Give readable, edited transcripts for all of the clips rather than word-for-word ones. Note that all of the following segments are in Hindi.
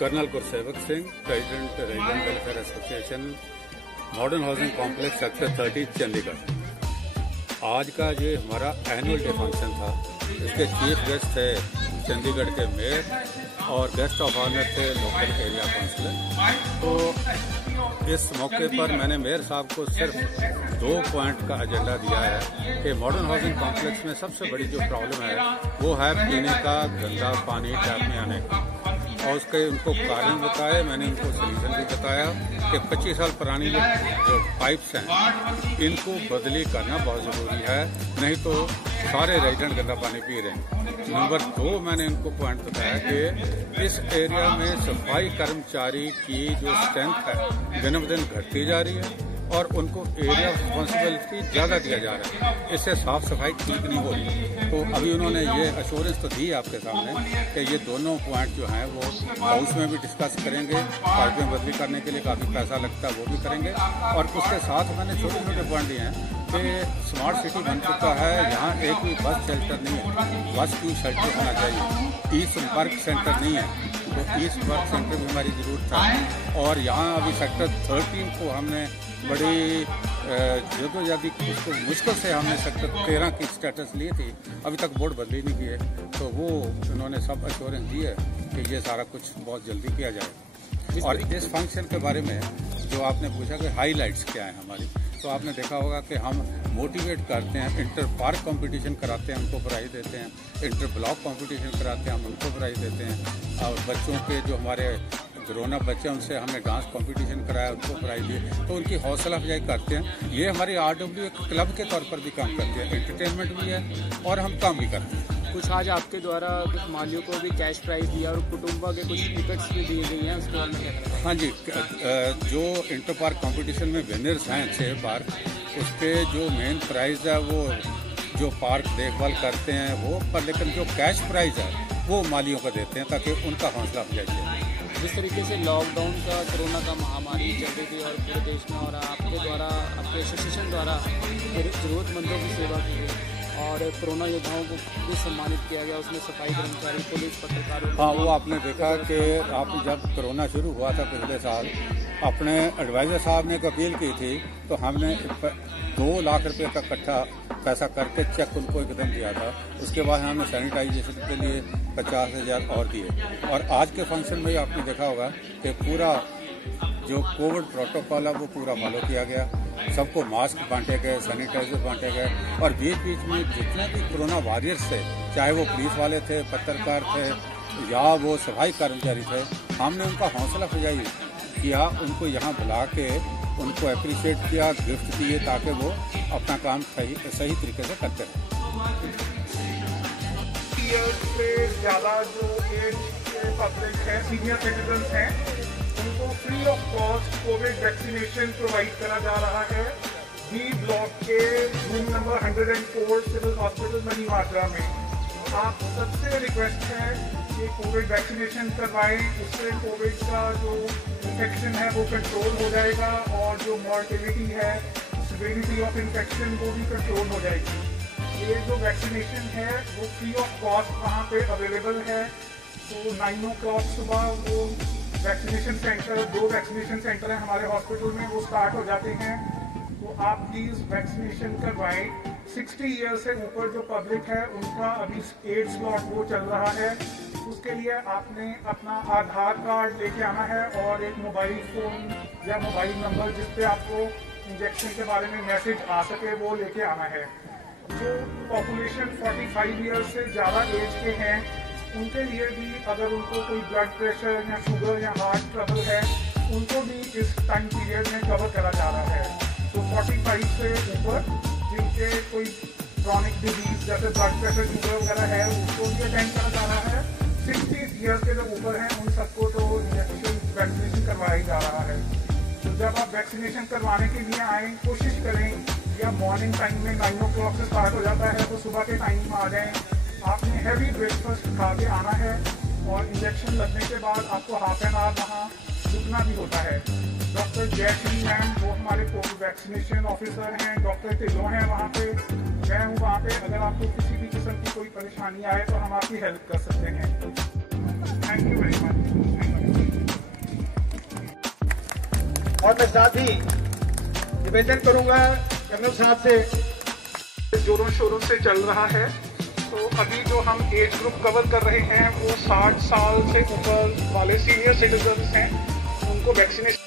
Colonel Gursewak Singh, president resident welfare association, modern housing complex sector 30 Chandigarh. आज का ये हमारा एनुअल डे फंक्शन था। इसके चीफ गेस्ट थे चंडीगढ़ के मेयर और गेस्ट ऑफ ऑनर थे लोकल एरिया काउंसिलर। तो इस मौके पर मैंने मेयर साहब को सिर्फ 2 पॉइंट का एजेंडा दिया है कि मॉडर्न हाउसिंग कॉम्प्लेक्स में सबसे बड़ी जो प्रॉब्लम है वो है पीने का गंदा पानी टैप में आने का, और उसके उनको कारण बताए। मैंने उनको सोल्यूशन भी बताया कि 25 साल पुरानी जो पाइप्स हैं इनको बदली करना बहुत ज़रूरी है, नहीं तो सारे रेजिडेंट गंदा पानी पी रहे हैं। नंबर 2 मैंने इनको पॉइंट बताया कि इस एरिया में सफाई कर्मचारी की जो स्ट्रेंथ है दिन ब दिन घटती जा रही है और उनको एरिया रिस्पॉन्सिबिलिटी ज़्यादा दिया जा रहा है। इससे साफ सफाई ठीक नहीं हो रही। तो अभी उन्होंने ये अश्योरेंस तो दी आपके सामने कि ये दोनों पॉइंट जो हैं वो हाउस में भी डिस्कस करेंगे। पाइपें बदली करने के लिए काफ़ी पैसा लगता है, वो भी करेंगे। और उसके साथ मैंने छोटे छोटे पॉइंट दिए हैं कि स्मार्ट सिटी बन चुका है, यहाँ एक भी बस शेल्टर नहीं है, बस की शेल्टर होना चाहिए। ईस्ट वर्क सेंटर नहीं है, तो ईस्ट वर्क सेंटर भी हमारी ज़रूरत है। और यहाँ अभी सेक्टर 13 को हमने बड़ी जदोजहदी उसको मुश्किल से हमने सेक्टर 13 की स्टेटस ली थी, अभी तक बोर्ड बदली नहीं किए। तो वो उन्होंने सब अश्योरेंस दी है कि ये सारा कुछ बहुत जल्दी किया जाएगा। और इस फंक्शन के बारे में जो आपने पूछा कि हाईलाइट्स क्या है हमारी, तो आपने देखा होगा कि हम मोटिवेट करते हैं, इंटर पार्क कंपटीशन कराते हैं, उनको प्राइज़ देते हैं, इंटर ब्लॉक कंपटीशन कराते हैं, हम उनको प्राइज़ देते हैं। और बच्चों के जो हमारे ग्रोन अप बच्चे उनसे हमने डांस कंपटीशन कराया, उनको प्राइज़ दिए, तो उनकी हौसला अफजाई करते हैं। ये हमारी RW एक क्लब के तौर पर भी काम करती है, एंटरटेनमेंट भी है और हम काम भी करते हैं। कुछ आज आपके द्वारा कुछ मालियों को भी कैश प्राइज दिया और कुटुंबा के कुछ टिकट्स भी दिए गई हैं, उसके बारे में क्या कहना है? हाँ जी, जो इंटर पार्क कंपटीशन में विनर्स हैं 6 पार्क, उसके जो मेन प्राइज है वो जो पार्क देखभाल करते हैं वो पर, लेकिन जो कैश प्राइज है वो मालियों को देते हैं ताकि उनका हौसला अफजाई हो। जिस तरीके से लॉकडाउन का कोरोना का महामारी चल रही थी और पूरे देश में, और आपके द्वारा आपके एसोसिएशन द्वारा ज़रूरतमंदों की सेवा की गई और कोरोना योद्धाओं को भी सम्मानित किया गया, उसमें सफाई कर्मचारी, पुलिस, पत्रकारों। हाँ, वो आपने देखा कि आप जब कोरोना शुरू हुआ था पिछले साल, अपने एडवाइज़र साहब ने एक अपील की थी, तो हमने 2 लाख रुपए का इकट्ठा पैसा करके चेक उनको एकदम दिया था। उसके बाद हमने सैनिटाइजेशन के लिए 50,000 और दिए। और आज के फंक्शन में आपने देखा होगा कि पूरा जो कोविड प्रोटोकॉल है वो पूरा फॉलो किया गया, सबको मास्क बांटे गए, सैनिटाइजर बांटे गए। और बीच बीच में जितने भी कोरोना वॉरियर्स थे, चाहे वो पुलिस वाले थे, पत्रकार थे या वो सफाई कर्मचारी थे, हमने उनका हौसला अफजाई किया, उनको यहाँ बुला के उनको अप्रिशिएट किया, गिफ्ट दिए ताकि वो अपना काम सही तरीके से करते रहें। से ज़्यादा जो एज के पब्लिक है, सीनियर सिटीजन हैं, उनको free of cost covid vaccination provide करा जा रहा है बी ब्लॉक के room number 104 civil hospital Manimajra में। आप सबसे रिक्वेस्ट है कि कोविड वैक्सीनेशन करवाएं, उससे कोविड का जो इन्फेक्शन है वो कंट्रोल हो जाएगा और जो मॉर्टेलिटी है, सिवियरिटी ऑफ इन्फेक्शन वो भी कंट्रोल हो जाएगी। ये जो वैक्सीनेशन है वो फ्री ऑफ कॉस्ट वहाँ पे अवेलेबल है। तो 9 o'clock सुबह वो वैक्सीनेशन सेंटर, 2 वैक्सीनेशन सेंटर हैं हमारे हॉस्पिटल में, वो स्टार्ट हो जाते हैं। तो आप प्लीज़ वैक्सीनेशन करवाएं। 60 ईयर से ऊपर जो पब्लिक है उनका अभी 8 स्लॉट वो चल रहा है। उसके लिए आपने अपना आधार कार्ड लेके आना है और एक मोबाइल फ़ोन या मोबाइल नंबर जिस पे आपको इंजेक्शन के बारे में मैसेज आ सके वो लेके आना है। जो पॉपुलेशन 45 ईयर से ज़्यादा एज के हैं उनके लिए भी, अगर उनको कोई ब्लड प्रेशर या शुगर या हार्ट ट्रबल है, उनको भी इस टाइम पीरियड में कवर करा जा रहा है। तो 45 से ऊपर जिनके कोई क्रॉनिक डिजीज जैसे ब्लड प्रेशर, शुगर वगैरह है, उसको भी अटेंड करा जा रहा है। 60 ईयर्स के जो ऊपर हैं उन सबको तो इंजेक्शन वैक्सीनेशन करवाया जा रहा है। तो जब आप वैक्सीनेशन करवाने के लिए आएँ, कोशिश करें या मॉर्निंग टाइम में 9 o'clock से स्टार्ट हो जाता है, तो सुबह के टाइम में आ जाएँ। आपने हैवी ब्रेकफास्ट खा के आना है और इंजेक्शन लगने के बाद आपको हाफ एन आवर वहाँ रुकना भी होता है। डॉक्टर जयश्री मैम वो हमारे कोविड वैक्सीनेशन ऑफिसर हैं, डॉक्टर ढिल्लों हैं वहाँ पे, मैं हूँ वहाँ पे। अगर आपको किसी भी किस्म की कोई परेशानी आए तो हम आपकी हेल्प कर सकते हैं। Thank you very much. और मैं साथ ही निवेदन करूंगा कर्नल साहब से, जोरों शोरों से चल रहा है। तो अभी जो हम एज ग्रुप कवर कर रहे हैं वो 60 साल से ऊपर वाले सीनियर सिटीजन हैं, उनको वैक्सीनेशन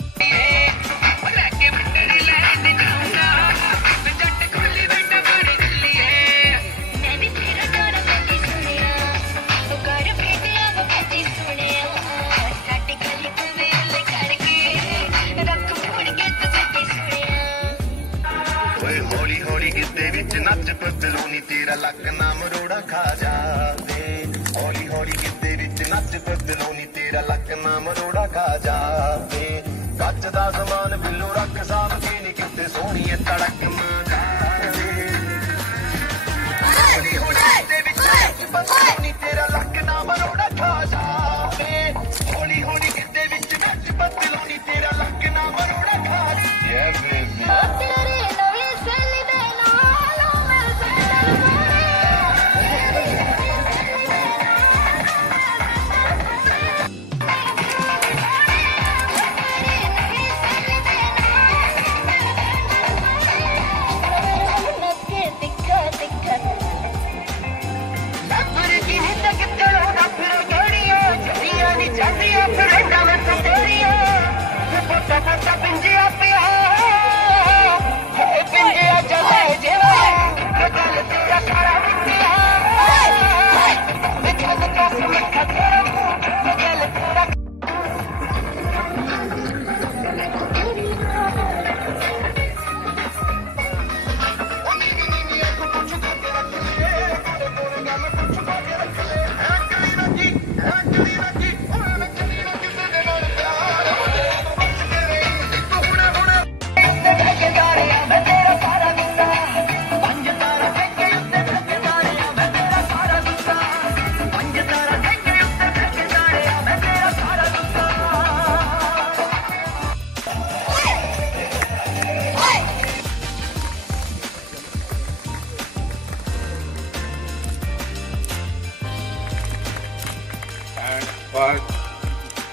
हौली हौली गिद्दे विच नच पतलूनी तेरा लक ना मरोड़ा खा जावे। हौली हौली गिद्दे विच नच पतलूनी तेरा लक ना मरोड़ा खा जावे। कच दा समान बिल्लो रख साहब के नी किते सोहनी तड़क मां जावे। हौली हौली गिद्दे विच नच पतलूनी तेरा लक ना मरोड़ा खा जावे। हौली हौली गिद्दे विच नच पतलूनी तेरा लक ना मरोड़ा खा जावे।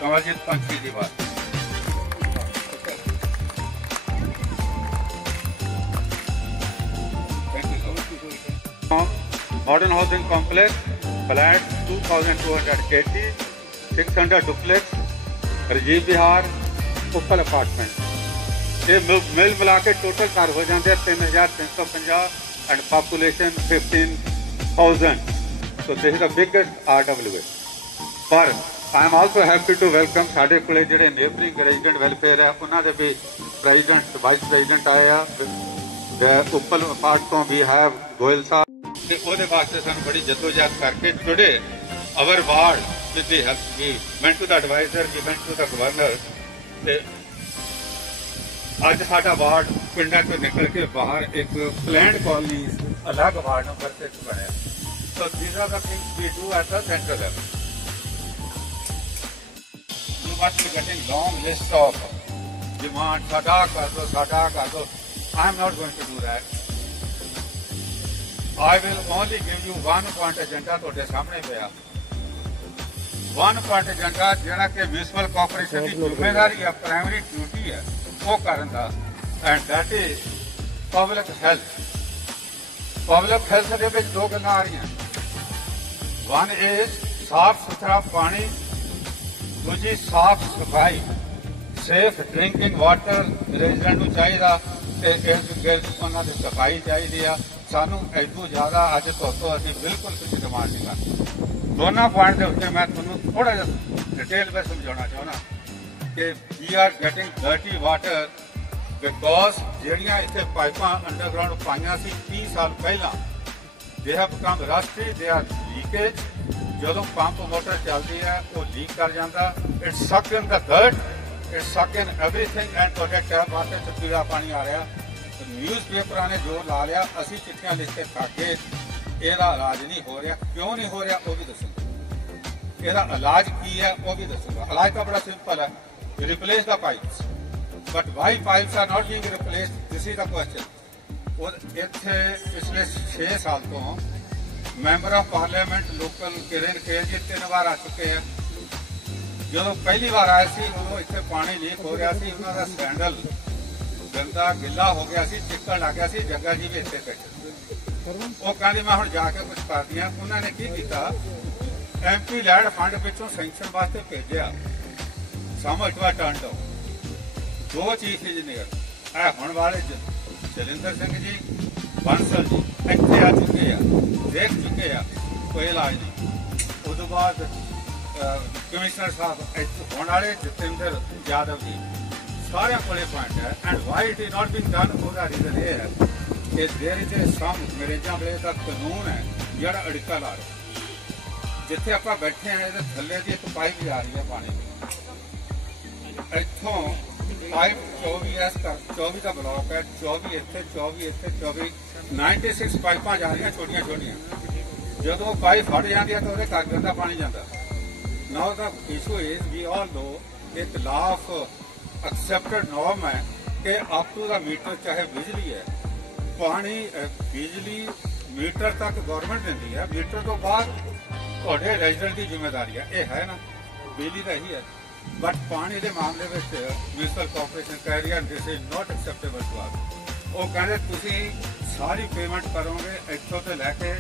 कमलजीत पंछी की बात। Modern housing complex, flat 2280, 600 duplex, Rajiv Vihar, Uppal apartment. ये मिल मिला के टोटल घर हो जाते हैं 3350 and population 15,000। So this is the biggest RWA. पर I am also happy to welcome साढ़े कोले जिहड़े नेबरिंग रेजिडेंट वेलफेयर है उन्होंने भी प्रेजिडेंट वाइस प्रेजिडेंट आए हैं। उपल पार्ट तो भी है गोयल साहब ते ओहदे वास्ते सानू बड़ी जद्दोजहद करके today our ward with the help we went to the adviser, we went to the governor ते अज साडा वार्ड पिंडां चों निकल के बाहर एक प्लैंड कॉलोनी अलग वार्ड नंबर 6 बनया। So these are the things we do at the central level. You must be getting long list of demands, sada kar do. I am not going to do that. I will only give you one point agenda ਤੁਹਾਡੇ ਸਾਹਮਣੇ ਪਿਆ। One point agenda ਜਿਹੜਾ ਕਿ ਮਿਊਨਿਸਪਲ ਕਾਰਪੋਰੇਸ਼ਨ ਦੀ ਜ਼ਿੰਮੇਵਾਰੀ ਹੈ, ਪ੍ਰਾਇਮਰੀ ਡਿਊਟੀ ਹੈ ਉਹ ਕਰਨ ਦਾ, and that is public health. Public health ਦੇ ਵਿੱਚ ਦੋ ਗੱਲਾਂ ਆ ਰਹੀਆਂ। One is साफ सुथरा पानी, दूजी साफ सफाई, सेफ ड्रिंकिंग वाटर रेजिडेंट ਨੂੰ ਚਾਹੀਦਾ ਤੇ ਉਹਨਾਂ ਦੀ ਸਫਾਈ ਚਾਹੀਦੀ ਆ। ਸਾਨੂੰ ਇਦੋਂ ਜ਼ਿਆਦਾ ਅੱਜ ਤੋਂ ਅਸੀਂ ਬਿਲਕੁਲ ਕਿਸੇ ਡਿਮਾਂਡ ਨਹੀਂ ਕਰਦੇ। ਦੋਨਾਂ ਪੁਆਇੰਟ ਦੇ ਉੱਤੇ ਮੈਂ ਤੁਹਾਨੂੰ ਥੋੜਾ ਜਿਹਾ ਡਿਟੇਲ ਵਿੱਚ ਸਮਝਾਉਣਾ ਚਾਹੁੰਦਾ ਕਿ we are getting dirty water because ਜਿਹੜੀਆਂ ਇੱਥੇ ਪਾਈਪਾਂ ਅੰਡਰਗਰਾਊਂਡ ਪਾਈਆਂ ਸੀ 30 ਸਾਲ ਪਹਿਲਾਂ they have become rusty, they are leakage। ਜਦੋਂ ਪੰਪ ਮੋਟਰ ਚੱਲਦੀ ਹੈ ਉਹ ਲੀਕ ਕਰ ਜਾਂਦਾ। ਇਟ ਸਕ ਇਨ ਦ ਡਰਟ, ਇਟ ਸਕ ਇਨ ਐਵਰੀਥਿੰਗ ਐਂਡ ਤੁਹਾਡੇ ਟੈਪ ਵਾਸਤੇ ਪੀਲਾ ਪਾਣੀ ਆ ਰਿਹਾ। ਨਿਊਜ਼ ਪੇਪਰਾਂ ਨੇ ਜੋ ਲਾ ਲਿਆ, ਅਸੀਂ ਚਿੱਠੀਆਂ ਲਿਖ ਕੇ ਥੱਕ ਗਏ। ਇਹਦਾ ਇਲਾਜ ਨਹੀਂ ਹੋ ਰਿਹਾ, ਕਿਉਂ ਨਹੀਂ ਹੋ ਰਿਹਾ ਉਹ ਵੀ ਦੱਸੂਗਾ। ਇਹਦਾ ਇਲਾਜ ਕੀ ਹੈ ਉਹ ਵੀ ਦੱਸੂਗਾ। ਇਲਾਜ ਤਾਂ ਬੜਾ ਸਿੰਪਲ ਹੈ, replace the pipes. But why pipes are not being replaced, this is the question. ਇੱਥੇ ਪਿਛਲੇ 6 ਸਾਲ ਤੋਂ member of parliament local Kiran Kher ji 3 ਵਾਰ ਆ ਚੁੱਕੇ हैं। ਜਦੋਂ ਪਹਿਲੀ ਵਾਰ ਆਏ ਸੀ ਉਦੋਂ ਇੱਥੇ ਪਾਣੀ ਲੀਕ ਹੋ ਰਿਹਾ ਸੀ, ਉਹਨਾਂ ਦਾ ਸੈਂਡਲ ਗੰਦਾ ਗਿੱਲਾ ਹੋ ਗਿਆ ਸੀ, ਚਿੱਕੜ ਲੱਗ ਗਿਆ ਸੀ। ਜੱਗਾ ਜੀ ਵੀ ਇੱਥੇ ਬੈਠੇ, ਉਹ ਕਹਿੰਦੇ ਮੈਂ ਹੁਣ ਜਾ ਕੇ ਕੁਝ ਕਰਦੀ ਹਾਂ। ਉਹਨਾਂ ਨੇ ਕੀ ਕੀਤਾ, MP ਲੈਂਡ ਫੰਡ ਵਿੱਚੋਂ ਸੈਂਕਸ਼ਨ ਵਾਸਤੇ ਭੇਜਿਆ। ਸਮਝ ਟਵਾ ਟਰਨ ਡਾਊਨ। ਦੋ ਚੀਫ ਇੰਜੀਨੀਅਰ ਇਹ ਹੁਣ ਵਾਲੇ ਜਲਿੰਦਰ ਸਿੰਘ ਜੀ, ਬੰਸਲ ਜੀ ਇੱਥੇ ਆ ਚੁੱਕੇ ਆ, ਦੇਖ ਚੁੱਕੇ ਆ, ਕੋਈ ਇਲਾਜ ਨਹੀਂ। ਉਦੋਂ ਬਾਅਦ ਕਮਿਸ਼ਨਰ ਸਾਹਿਬ ਇੱਥੇ ਹੋਣ ਵਾਲੇ ਜਤਿੰਦਰ ਯਾਦਵ ਜੀ, ਸਾਰਿਆਂ ਕੋਲੇ ਪੁਆਇੰਟ ਹੈ। And Y it is not bean done, ਉਹਦਾ ਰੀਜ਼ਨ ਇਹ ਹੈ ਕਿ ਦੇਰ ਇਜ਼ ਏ ਸਮ ਅੰਗਰੇਜ਼ਾਂ ਵੇਲੇ ਦਾ ਕਾਨੂੰਨ ਹੈ ਜਿਹੜਾ ਅੜਿੱਕਾ ਲਾ ਰਿਹਾ। ਜਿੱਥੇ ਆਪਾਂ ਬੈਠੇ ਹਾਂ ਇਹਦੇ ਥੱਲੇ ਦੀ ਇੱਕ ਪਾਈਪ ਜਾ ਰਹੀ ਹੈ ਪਾਣੀ ਦੀ, ਇੱਥੋਂ ਪਾਈਪ 24 ਦਾ ਬਲੌਕ ਹੈ, 24 ਇੱਥੇ 96 ਪਾਈਪਾਂ ਜਾ ਰਹੀਆਂ ਛੋਟੀਆਂ ਛੋਟੀਆਂ। ਜਦੋਂ ਪਾਈਪ ਫਟ ਜਾਂਦੀ ਹੈ ਤਾਂ ਉਹਦੇ ਘਰ ਗੰਦਾ ਪਾਣੀ ਜਾਂਦਾ। ਨਾਓ ਦਾ ਇਸ਼ੂ ਇਜ਼ ਵੀ ਆਲ ਨੋ ਇੱਕ ਲਾ ਆਫ ਐਕਸੈਪਟਡ ਨੋਰਮ ਹੈ ਕਿ ਅਪ ਟੂ ਦਾ ਮੀਟਰ ਚਾਹੇ ਬਿਜਲੀ ਹੈ, ਪਾਣੀ ਬਿਜਲੀ ਮੀਟਰ ਤੱਕ ਗਵਰਨਮੈਂਟ ਦਿੰਦੀ ਹੈ, ਮੀਟਰ ਤੋਂ ਬਾਅਦ ਤੁਹਾਡੇ ਰੈਜ਼ੀਡੈਂਟ ਦੀ ਜ਼ਿੰਮੇਵਾਰੀ ਹੈ। ਇਹ ਹੈ ਨਾ, ਬਿਜਲੀ ਦਾ ਹੀ ਹੈ। ਬਟ ਪਾਣੀ ਦੇ ਮਾਮਲੇ ਵਿੱਚ ਮਿਊਨਿਸਪਲ ਕਾਰਪੋਰੇਸ਼ਨ ਕਹਿ ਰਹੀ ਹੈ this is not acceptable to us. ਉਹ ਕਹਿੰਦੇ ਤੁਸੀਂ ਸਾਰੀ ਪੇਮੈਂਟ ਕਰੋਗੇ ਇੱਥੋਂ ਤੋਂ ਲੈ ਕੇ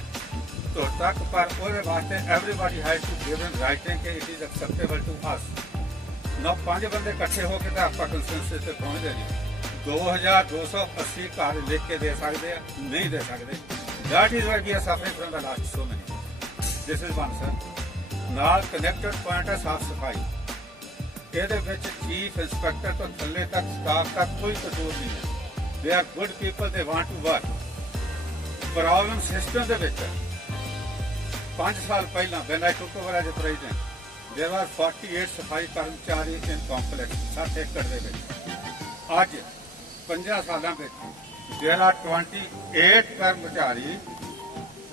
ਤੁਹਾਡੇ ਤੱਕ, ਪਰ ਉਹਦੇ ਵਾਸਤੇ everybody has to give in writing ਕਿ it is acceptable to us. ਨਾ 5 ਬੰਦੇ ਇਕੱਠੇ ਹੋ ਕੇ ਤਾਂ ਆਪਾਂ ਕੰਸੈਂਸਸ ਤੇ ਪਹੁੰਚਦੇ ਨਹੀਂ। 2280 ਘਰ ਲਿਖ ਕੇ ਦੇ ਸਕਦੇ ਆ, ਨਹੀਂ ਦੇ ਸਕਦੇ। That is why we are suffering from the last so many. This is one sir. ਨਾਲ ਕਨੈਕਟਡ ਪੁਆਇੰਟ ਹੈ ਸਾਫ ਸਫਾਈ। ਇਹਦੇ ਵਿੱਚ ਚੀਫ ਇੰਸਪੈਕਟਰ ਤੋਂ ਥੱਲੇ ਤੱਕ ਸਟਾਫ ਤੱਕ ਕੋਈ ਕਸੂਰ ਨਹੀਂ ਹੈ। They are good people, they want to work. Problem system ਦੇ ਵਿੱਚ ਹੈ। 5 ਸਾਲ ਪਹਿਲਾਂ when I took over as a president, there were 48 ਸਫਾਈ ਕਰਮਚਾਰੀ in complex 60 ਏਕੜ ਦੇ ਵਿੱਚ। ਅੱਜ 5 ਸਾਲਾਂ ਵਿੱਚ there are 28 ਕਰਮਚਾਰੀ,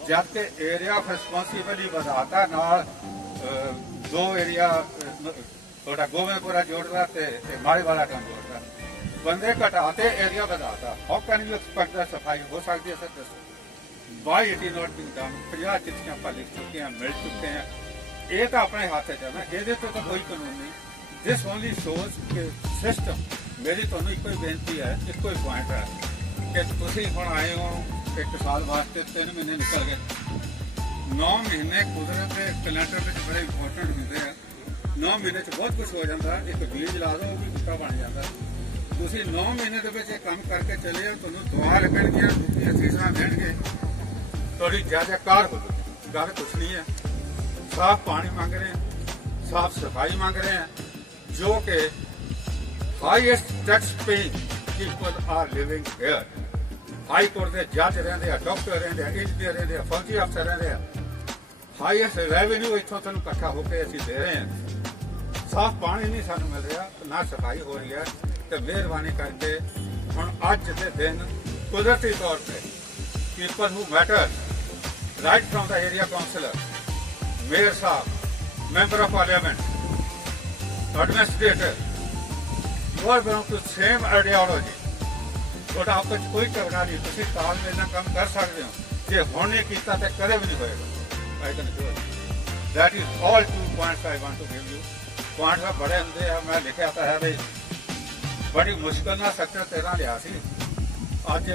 ਜਦ ਕਿ ਏਰੀਆ ਆਫ ਰਿਸਪੌਂਸਿਬਿਲਿਟੀ ਵਧਾਤਾ ਨਾਲ 2 ਏਰੀਆ थोड़ा गोवेपुरा जोड़ता मारे वाला काम जोड़ता, बंदे घटाते एरिया बढ़ाता। How can you expect that सफाई हो सकती है? Sir why it is not being done. 50 चिट्ठियां ਆਪਾਂ लिख चुके हैं, मिल चुके हैं। ये तो अपने हाथ से चलना, ये तो कोई कानून नहीं। दिस ओनली शोज कि सिस्टम। मेरी तो एक ही बेनती है, एक ही पॉइंट है कि तुम हम आए हो 1 साल वास्ते, 3 महीने निकल गए। 9 महीने कुदरत के कैलेंडर में बड़े इंपोर्टेंट होंगे हैं। 9 ਮਹੀਨੇ ਚ ਬਹੁਤ ਕੁਝ ਹੋ ਜਾਂਦਾ। ਇੱਕ ਬੀਜ ਲਾ ਦੋ ਉਹ ਵੀ ਬੂਟਾ ਬਣ ਜਾਂਦਾ। ਤੁਸੀਂ 9 ਮਹੀਨੇ ਦੇ ਵਿੱਚ ਇਹ ਕੰਮ ਕਰਕੇ ਚਲੇ ਜਾਓ, ਤੁਹਾਨੂੰ ਦੁਆ ਲੱਗਣਗੀਆਂ, ਤੁਸੀਂ ਅਸੀਸਾਂ ਦੇਣਗੇ, ਤੁਹਾਡੀ ਜੈਕਾਰ ਹੋ ਜਾਊਗੀ। ਗੱਲ ਕੁਛ ਨਹੀਂ ਹੈ। ਸਾਫ਼ ਪਾਣੀ ਮੰਗ ਰਹੇ हैं, ਸਾਫ਼ ਸਫਾਈ ਮੰਗ ਰਹੇ हैं, ਜੋ ਕਿ highest tax paying people are living here. High court ਦੇ ਜੱਜ ਰਹਿੰਦੇ ਆ, ਡਾਕਟਰ ਰਹਿੰਦੇ ਆ, ਇੰਜੀਨੀਅਰ ਰਹਿੰਦੇ ਆ, ਫੌਜੀ ਅਫਸਰ ਰਹਿੰਦੇ ਆ। ਹਾਈਐਸਟ ਰੈਵਨਿਊ ਇੱਥੋਂ ਤੁਹਾਨੂੰ ਇਕੱਠਾ ਹੋ ਕੇ ਅਸੀਂ ਦੇ ਰਹੇ ਹਾਂ। ਸਾਫ਼ ਪਾਣੀ ਨਹੀਂ ਸਾਨੂੰ ਮਿਲ ਰਿਹਾ, ਨਾ ਸਫਾਈ ਹੋ ਰਹੀ ਹੈ। ਤੇ ਮਿਹਰਬਾਨੀ ਕਰਕੇ ਹੁਣ ਅੱਜ ਦੇ ਦਿਨ ਕੁਦਰਤੀ ਤੌਰ ਤੇ people who matter right from the area councillor, mayor ਸਾਹਿਬ, member of parliament, administrator, you are belong to same ideology. ਤੁਹਾਡਾ ਆਪਸ ਚ ਕੋਈ ਝਗੜਾ ਨਹੀਂ, ਤੁਸੀਂ ਤਾਲਮੇਲ ਨਾਲ ਕੰਮ ਕਰ ਸਕਦੇ ਹੋ। ਜੇ ਹੁਣ ਨਹੀਂ ਕੀਤਾ ਤਾਂ ਕਦੇ ਵੀ ਨਹੀਂ ਹੋਏਗਾ। I can do it. That is all 2 points I want to give you. Points बड़े होंगे हैं, मैं लिखा था है भाई बड़ी मुश्किल ना सेक्टर 13 लिया सी। अज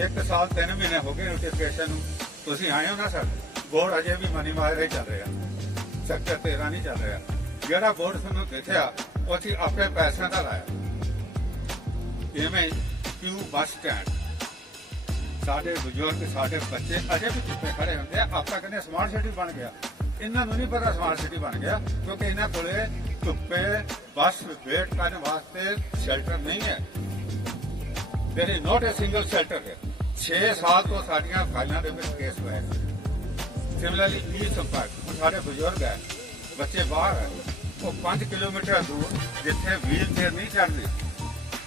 1 साल 3 महीने हो गए नोटिफिकेशन। तुम आए हो ना सर, बोर्ड अजे भी मनी मारे चल रहा, सेक्टर 13 नहीं चल रहा। जोड़ा बोर्ड तुम देखा उसी अपने पैसों का लाया। इवें क्यू बस स्टैंड साढ़े बुजुर्ग, साढ़े बच्चे अजे भी चुप्पे खड़े होंगे। आप कहते स्मार्ट सिटी बन गया, इन्होंने नहीं पता स्मार्ट सिटी बन गया, क्योंकि इन्होंने को चुप्पे बस वेट करने वास्ते शेल्टर नहीं है। There is not a single shelter है। 6 साल तो साड़ियां फाइलों के केस हुए। सिमिलरली ई संपर्क साढ़े बुजुर्ग है, बच्चे बाहर है, वो 5 किलोमीटर दूर जिथे व्हील चेयर नहीं चलती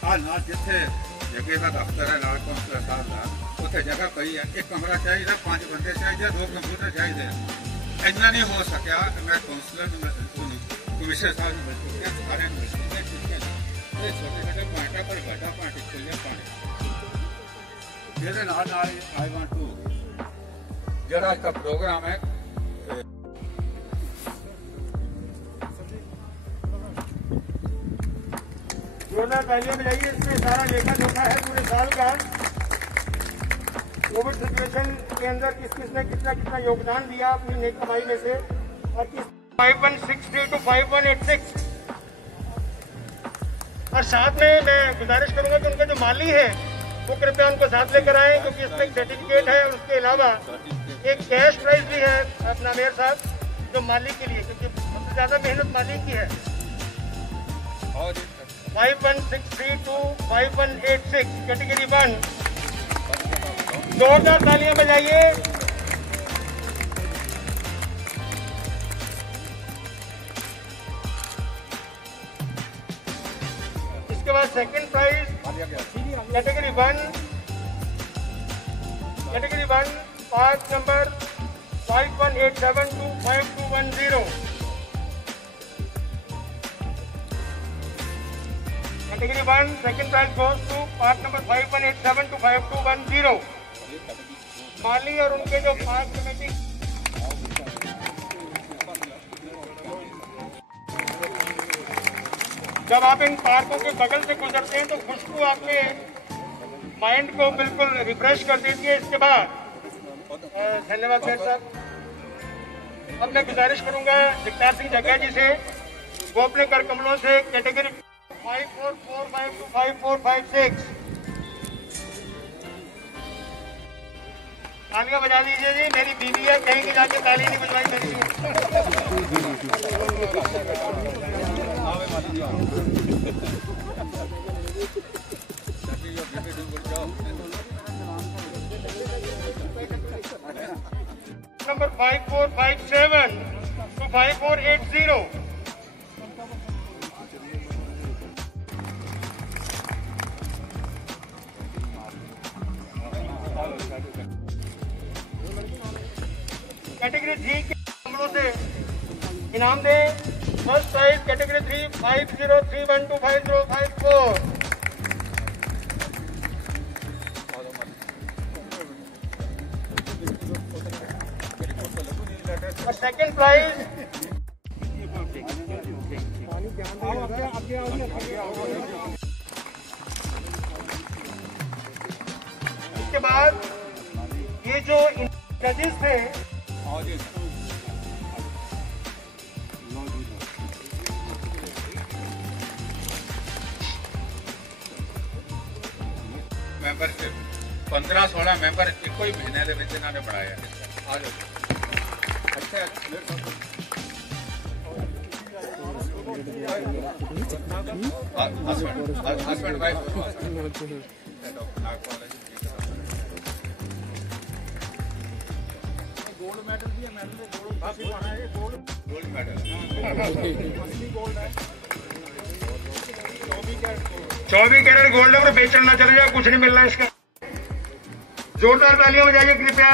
आ ना, जिथे जगह का दफ्तर है लाल कौंसलर साहब का, उत्थे जगह पई है। एक कमरा चाहिए, 5 बंदे चाहिए, 2 कंप्यूटर चाहिए। इन्ना नहीं हो सकिया। मैं कौंसलर कमिश्नर साहब ने मिल चुके, सारे मिल चुके। छोटे छोटे पॉइंटा पर बड़ा पॉइंट खुले पाने ये आई वांट टू जरा आज का प्रोग्राम है जोरदार तालियां बजाइए। इसमें सारा लेखा जोखा है पूरे साल का, कोविड सिचुएशन के अंदर किस किस ने कितना कितना योगदान दिया अपनी नेक कमाई में से, और किस 5163 to 5186। और साथ में मैं गुजारिश करूंगा कि उनके जो माली है वो कृपया उनको साथ लेकर आए, क्योंकि इसमें एक सर्टिफिकेट है और उसके अलावा एक कैश प्राइज भी है अपना मेयर साहब जो माली के लिए, क्योंकि सबसे ज्यादा मेहनत माली की है। 5163 to 5186 कैटेगरी 1। जोरदार तालियां बजाइए। इसके बाद second prize category 1 part number 5187 to 5210। Category 1 second prize goes to part number 5187 to 5210। माली और उनके जो पार्क कमेटी जब आप इन पार्कों के बगल से गुजरते हैं तो खुशबू आपके माइंड को बिल्कुल रिफ्रेश कर देती है। इसके बाद धन्यवाद मेयर साहब। अब मैं गुजारिश करूंगा जगतार सिंह जग्गा जी से, वो अपने कर कमलों से कैटेगरी 5445 to 5456 तालियां बजा दीजिए जी। मेरी बीवी है, कहीं की जाके ताली नहीं बजवाई मेरी नंबर 5457 to 5480। कैटेगरी 3 के मामलों से इनाम दे। First prize category 3 5031 to 5054। और सेकंड प्राइज इसके बाद ये जो जजेस थे ਮੈਂਬਰਸ਼ਿਪ 15-16 ਮੈਂਬਰ ਇੱਕੋ ਹੀ ਮਹੀਨੇ ਦੇ ਵਿੱਚ ਇਹਨਾਂ ਨੇ ਬਣਾਇਆ। ਆ ਜਾਓ। ਅੱਛਾ ਹਸਬੈਂਡ ਵਾਈਫ गोल्ड मेडल भी है, medal gold medal 24 carat gold है, बेचना ना चले जाए, कुछ नहीं मिलना इसका। जोरदार तालियां बजाइए कृपया।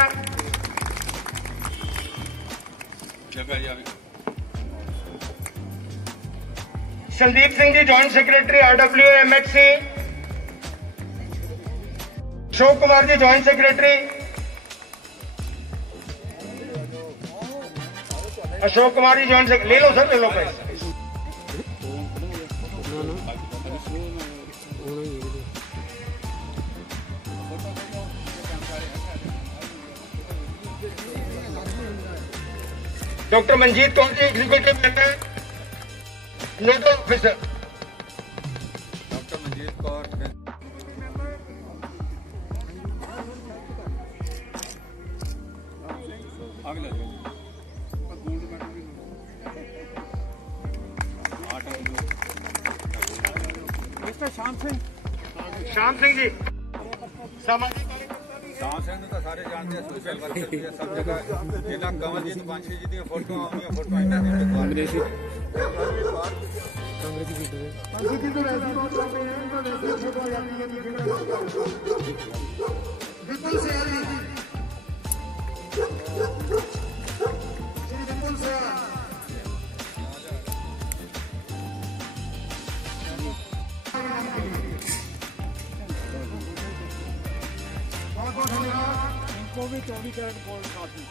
Sandeep Singh ji joint secretary RWMHC। Ashok Kumar ji joint secretary. Ashok Kumar ji joint secretary. ले लो सर, ले लो पैसे। Doctor Manjeet Kaur ji executive member nodal officer. Doctor Manjeet Kaur mister Shyam Singh ji सामाजिक ਸ਼ਾਮ ਸਿੰਘ ਨੂੰ ਤਾਂ ਸਾਰੇ ਜਾਣਦੇ ਆ, ਸੋਸ਼ਲ ਵਰਕਰ ਵੀ ਆ ਸਭ ਜਗ੍ਹਾ। ਜਿੰਨਾ ਕਮਲਜੀਤ ਬਾਂਛੀ ਜੀ ਦੀਆਂ ਫੋਟੋਆਂ ਆਉਂਦੀਆਂ, ਫੋਟੋਆਂ ਇਹਨਾਂ ਦੀਆਂ ਕਾਂਗਰਸੀ विपुल सेहल जी, श्री विपुल सेहल। बहुत बहुत धन्यवाद। इनको भी 24 कैरेट गोल्ड काफी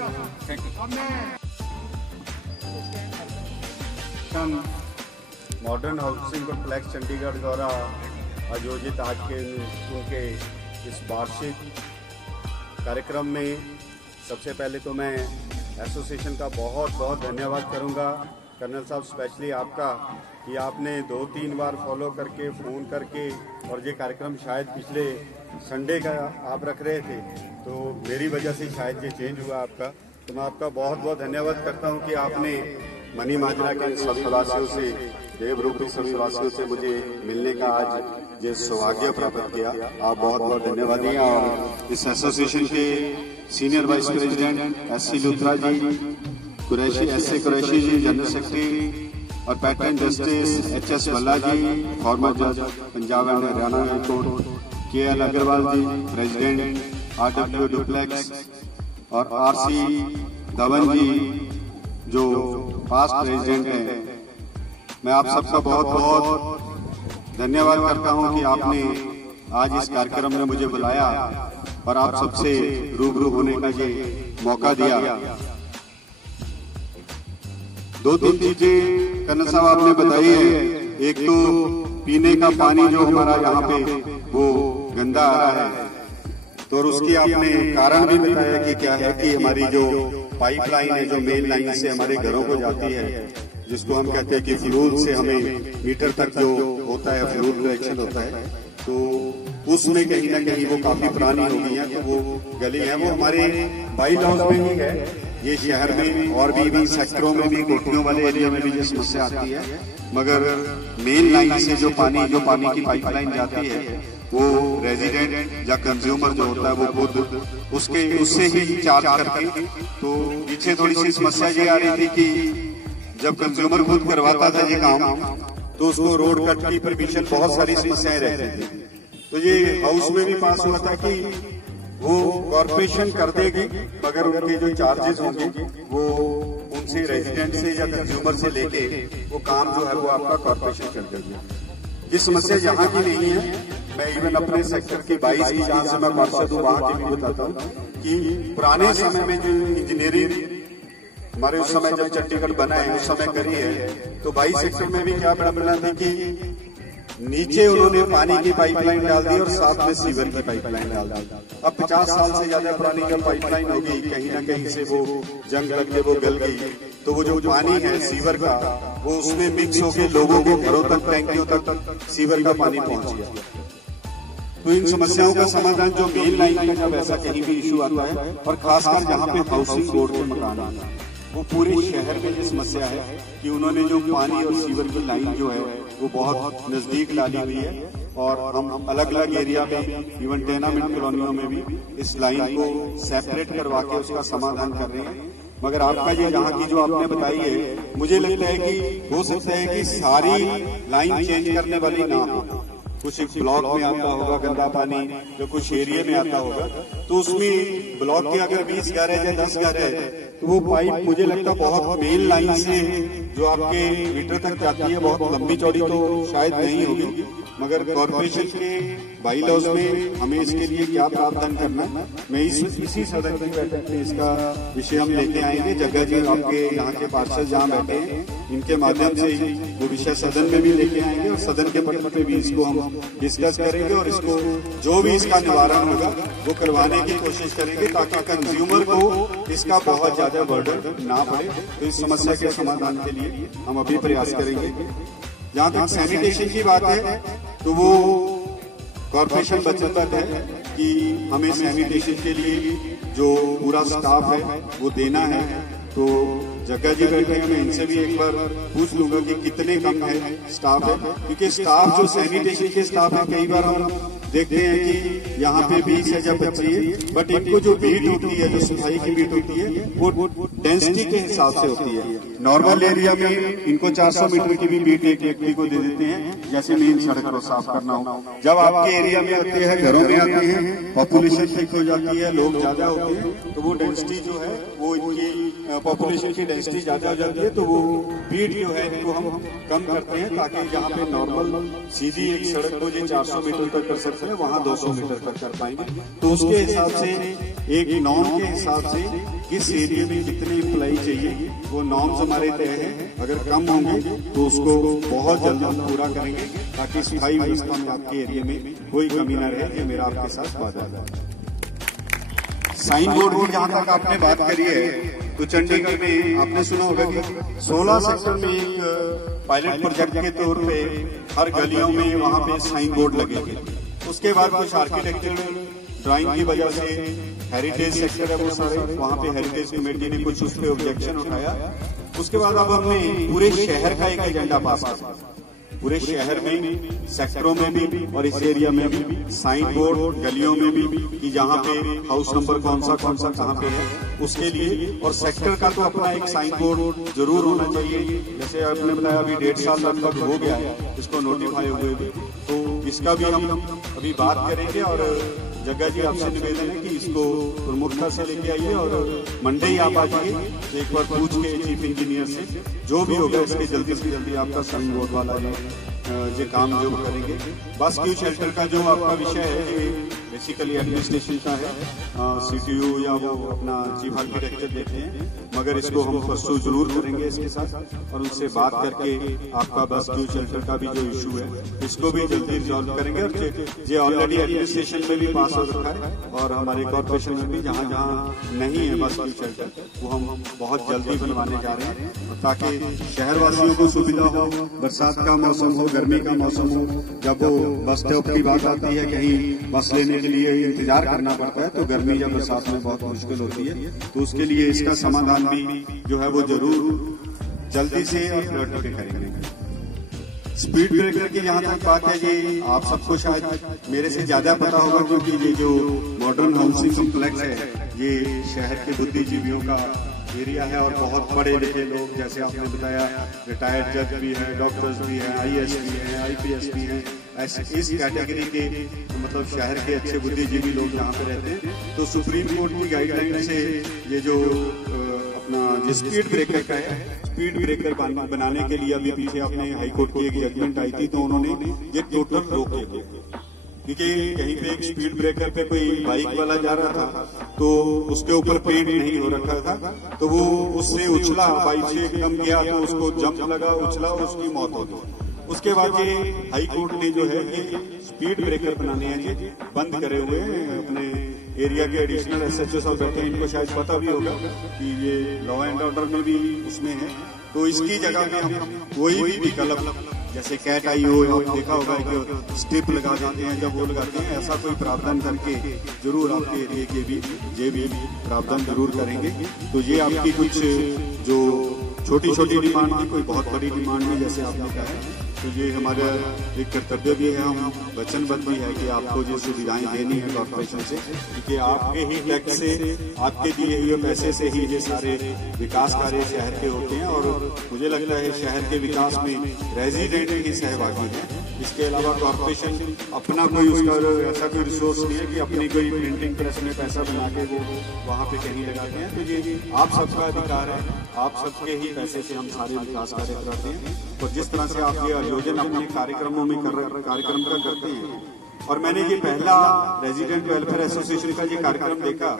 thank you. Modern housing complex Chandigarh द्वारा आयोजित आज के उनके इस वार्षिक कार्यक्रम में सबसे पहले तो मैं एसोसिएशन का बहुत बहुत धन्यवाद करूंगा, कर्नल साहब स्पेशली आपका, कि आपने 2-3 बार फॉलो करके फ़ोन करके, और ये कार्यक्रम शायद पिछले संडे का आप रख रहे थे तो मेरी वजह से शायद ये चेंज हुआ आपका, तो मैं आपका बहुत बहुत धन्यवाद करता हूं कि आपने मनी माजरा के सभी वासियों से, देवरूपी सभी वासियों से मुझे मिलने का आज ये सौभाग्य प्राप्त किया। आप बहुत बहुत धन्यवाद हैं। और इस एसोसिएशन के senior vice president S C. Luthra ji, Qureshi S A. Qureshi ji general secretary, और patron justice H S. Bhalla ji former जज Punjab and Haryana high court, K L. Agarwal ji president R W. Duplex, और आर.सी. धवन जी जो पास्ट प्रेसिडेंट हैं। मैं आप सबका बहुत बहुत धन्यवाद करता हूं कि आपने आज इस कार्यक्रम में मुझे बुलाया और आप सबसे रूबरू होने का ये मौका दिया। 2-3 चीजें कर्नल साहब आपने बताई है। एक तो पीने का पानी जो हमारा यहाँ पे वो गंदा आ रहा है, तो उसकी आपने कारण भी बताया कि क्या है कि हमारी जो पाइपलाइन है, जो मेन लाइन से हमारे घरों को जाती है, जिसको हम कहते हैं कि फ्लूड से हमें मीटर तक जो होता है फ्लूड कलेक्शन होता है, तो उसमें कहीं ना कहीं वो काफी पुरानी हो गई है। तो वो गली है वो हमारे बाई लॉज में ही है, ये शहर में और भी सेक्टरों में भी, कोठियों वाले एरिया में भी ये समस्या आती है। मगर मेन लाइन से जो पानी की पाइपलाइन जाती है वो रेजिडेंट या कंज्यूमर जो होता है वो खुद उससे ही चार्ज करके, तो पीछे थोड़ी सी समस्या ये आ रही थी कि जब कंज्यूमर खुद करवाता था ये काम तो उसको रोड कट की परमिशन, बहुत सारी समस्याएं रहती थी। तो ये हाउस में भी पास हुआ था कि वो कॉर्पोरेशन कर देगी, मगर उनके जो चार्जेस होंगे वो उनसे रेजिडेंट से या कंज्यूमर से लेके वो काम जो है वो आपका कॉर्पोरेशन कर देगी। ये समस्या यहाँ की नहीं है। मैं इवन अपने सेक्टर की 22 की जहाँ से मैं पार्षद हूँ वहाँ की भी बताता हूँ कि पुराने समय में जो इंजीनियरिंग हमारे उस समय जब चंडीगढ़ बना है उस समय करी है, तो 22 सेक्टर में भी क्या प्रॉब्लम थी कि नीचे उन्होंने पानी की पाइपलाइन डाल दी और साथ में सीवर की पाइपलाइन डाल दी। अब 50 साल से ज्यादा पुरानी जब पाइपलाइन होगी, कहीं ना कहीं से वो जंग लग के वो गल गई, तो वो जो पानी है सीवर का वो उसमें मिक्स होकर लोगों के घरों तक, टैंकियों तक सीवर का पानी पहुंच गया। तो इन समस्याओं का समाधान जो मेन लाइन का जब ऐसा कहीं भी इशू आता है, और खासकर जहाँ पे हाउसिंग बोर्ड के मकान आना है, वो पूरे शहर में ये समस्या है कि उन्होंने जो पानी और सीवर की लाइन जो है वो बहुत नजदीक डाली हुई है, और हम अलग अलग एरिया में इवन टेनामेंट कॉलोनियों में भी इस लाइन को सेपरेट करवा के उसका समाधान कर रहे हैं। मगर आपका ये यहाँ की जो आपने बताई है, मुझे लगता है कि हो सकता है कि सारी लाइन चेंज करने वाली ना हो। कुछ ब्लॉक में आता होगा गंदा पानी, जो कुछ एरिया में आता होगा, तो उसमें ब्लॉक के अगर 20 घर है या 10 घर है, तो वो पाइप मुझे लगता बहुत मेन लाइन से जो आपके मीटर तक जाती है बहुत लंबी चौड़ी तो शायद नहीं होगी। मगर कॉर्पोरेशन के बाई लॉज में हमें इसके लिए क्या प्रावधान करना है, मैं इसी सदन की बैठक में इसका विषय हम लेके आएंगे। जगह जी आपके यहाँ के पार्षद जहाँ बैठे हैं, इनके माध्यम से वो विषय सदन में भी लेके आएंगे, और सदन के पटल पे भी इसको हम डिस्कस करेंगे, और इसको जो भी इसका निवारण होगा वो करवाने की कोशिश करेंगे, ताकि कंज्यूमर को इसका बहुत ज्यादा बर्डन ना पड़े। तो इस समस्या के समाधान के लिए हम अभी प्रयास करेंगे। जहाँ तक सैनिटेशन की बात है, तो वो कॉर्पोरेशन वचनबद्ध है कि हमें सैनिटेशन के लिए जो पूरा स्टाफ है वो देना है। तो जग्गा जी बैठे हैं, मैं इनसे भी एक बार पूछ लूंगा कि कितने कम है स्टाफ है, क्योंकि स्टाफ जो सैनिटेशन के स्टाफ है, कई बार हम देखते हैं कि यहाँ पे 20 है या 25 है, बट इनको जो बीट होती है, जो सफाई की बीट होती है, वो डेंसिटी के हिसाब से होती है। नॉर्मल एरिया में इनको 400 मीटर की भी बीट एक व्यक्ति को दे देते हैं, जैसे मेन सड़क को साफ करना हो। जब आपके एरिया में आते हैं, घरों में आते हैं, पॉपुलेशन ठीक हो जाती है, लोग ज्यादा होते हैं, तो वो डेंसिटी जो है वो इनकी पॉपुलेशन की डेंसिटी ज्यादा हो जाती है, तो वो बीट जो है इनको हम कम करते हैं, ताकि जहाँ पे नॉर्मल सीधी एक सड़क को जो 400 मीटर तक कर सकते हैं, वहाँ 200 मीटर तक कर पाएंगे। तो उसके हिसाब से एक नॉर्म के हिसाब से किस एरिया में कितने एम्प्लॉई चाहिए, वो नॉर्म्स हमारे तय हैं। अगर कम होंगे तो उसको बहुत जल्द हम पूरा करेंगे, ताकि स्थायी व्यवस्था में आपके एरिया में कोई कमी न रहे। ये मेरा आपके साथ वादा है। साइन बोर्ड की जहां तक आपने बात करी है, तो चंडीगढ़ में आपने सुना होगा कि 16 सेक्टर में एक पायलट प्रोजेक्ट के तौर पे हर गलियों में वहां पे साइन बोर्ड लगे थे। उसके बाद कुछ आर्किटेक्चरल ड्राइंग की वजह से हेरिटेज सेक्टर है वो सारे, वहां पे हेरिटेज कमेटी ने कुछ उस पर ऑब्जेक्शन उठाया। उसके बाद अब हमने पूरे शहर का एक एजेंडा पास किया, पूरे शहर में सेक्टरों में भी और इस एरिया में भी साइन बोर्ड, गलियों में भी कि जहाँ पे हाउस नंबर कौन सा कहाँ पे है उसके लिए, और सेक्टर का तो अपना एक साइन बोर्ड जरूर होना चाहिए। जैसे आपने बताया अभी 1.5 साल लगभग हो गया है इसको नोटिफाई हुए भी, तो इसका भी हम अभी बात करेंगे। और जग्गा जी आपसे निवेदन है कि इसको प्रमुखता से लेके आइए और मंडे ही आप आ जाइए, एक बार पूछ के चीफ इंजीनियर से जो भी होगा इसके जल्दी से जल्दी आपका साइन बोर्ड वाला जो काम जो करेंगे। बस क्यू शेल्टर का जो आपका विषय है ये बेसिकली एडमिनिस्ट्रेशन का है, CTU या वो अपना चीफ आर्किटेक्चर देते हैं, मगर इसको हम परसों जरूर करेंगे इसके साथ और उनसे बात करके आपका बस क्यू शेल्टर का भी जो इशू है इसको भी जल्दी रिजॉल्व करेंगे। और ये ऑलरेडी एडमिनिस्ट्रेशन में भी पास हो रखा है और हमारे कॉर्पोरेशन में भी जहाँ जहाँ नहीं है बस क्यू शेल्टर वो हम बहुत जल्दी बनवाने जा रहे हैं, ताकि शहरवासियों को सुविधा हो। बरसात का मौसम हो, गर्मी का मौसम हो, जब वो बस स्टॉप की बात आती है, कहीं बस लेने के लिए इंतजार करना पड़ता है, तो गर्मी या बरसात में बहुत मुश्किल होती है। तो उसके लिए इसका समाधान भी जो है वो जरूर जल्दी से करेंगे। स्पीड ब्रेकर की जहाँ तक बात है, ये आप सबको शायद मेरे से ज्यादा पता होगा, क्योंकि ये जो मॉडर्न हाउसिंग कॉम्प्लेक्स है ये शहर के बुद्धिजीवियों का एरिया है और बहुत बड़े लिखे लोग, जैसे आपने बताया रिटायर्ड जज भी है, डॉक्टर्स भी है, IAS भी है, IPS भी है, ऐसे इस कैटेगरी के मतलब शहर के अच्छे बुद्धिजीवी लोग यहाँ पे रहते हैं। तो सुप्रीम कोर्ट की गाइडलाइन से ये जो अपना जो स्पीड ब्रेकर का है, स्पीड ब्रेकर बनाने के लिए अभी पीछे आपने हाईकोर्ट की एक जजमेंट आई थी, तो उन्होंने ये टोटल रोक दिया, क्योंकि कहीं पे एक स्पीड ब्रेकर पे कोई बाइक वाला जा रहा था तो उसके ऊपर पेंट नहीं हो रखा था, तो वो उससे उछला, बाइक से एकदम गया तो उसको जंप लगा, उछला, उसकी मौत हो गई। उसके बाद ये हाई कोर्ट ने जो है ये स्पीड ब्रेकर बनाने हैं ये बंद करे हुए अपने एरिया के एडिशनल SHO साहब बैठे हैं, इनको शायद पता भी होगा कि ये लॉ एंड ऑर्डर में भी उसमें है। तो इसकी जगह पे हम कोई भी विकल्प जैसे कैट आई हो, आप देखा होगा कि स्ट्रिप लगा देते हैं, जब वो लगाते हैं ऐसा कोई प्रावधान करके जरूर आपके एरिया के भी ये भी प्रावधान जरूर करेंगे। तो ये आपकी कुछ जो छोटी छोटी डिमांड थी, कोई बहुत बड़ी डिमांड नहीं जैसे आपने कहा है, तो ये हमारा एक कर्तव्य भी है, हम वचनबद्ध भी है कि आपको जो सुविधाएं देनी है कॉर्पोरेशन से, क्योंकि आपके ही टैक्स से, आपके दिए हुए पैसे से ही ये सारे विकास कार्य शहर के होते हैं। और मुझे लगता है शहर के विकास में रेजिडेंट ही सहभागी है, इसके अलावा कॉर्पोरेशन अपना कोई उसका ऐसा कोई रिसोर्स नहीं है कि अपनी कोई प्रिंटिंग प्रेस में पैसा बना के वो वहाँ पे कहीं लगाते हैं। तो ये आप सबका अधिकार है, आप सबके ही पैसे से हम सारे विकास कार्य कराते हैं। और जिस तरह से आप ये आयोजन अपने कार्यक्रमों में कार्यक्रम का करते हैं, और मैंने ये पहला रेजिडेंट वेलफेयर एसोसिएशन का ये कार्यक्रम देखा,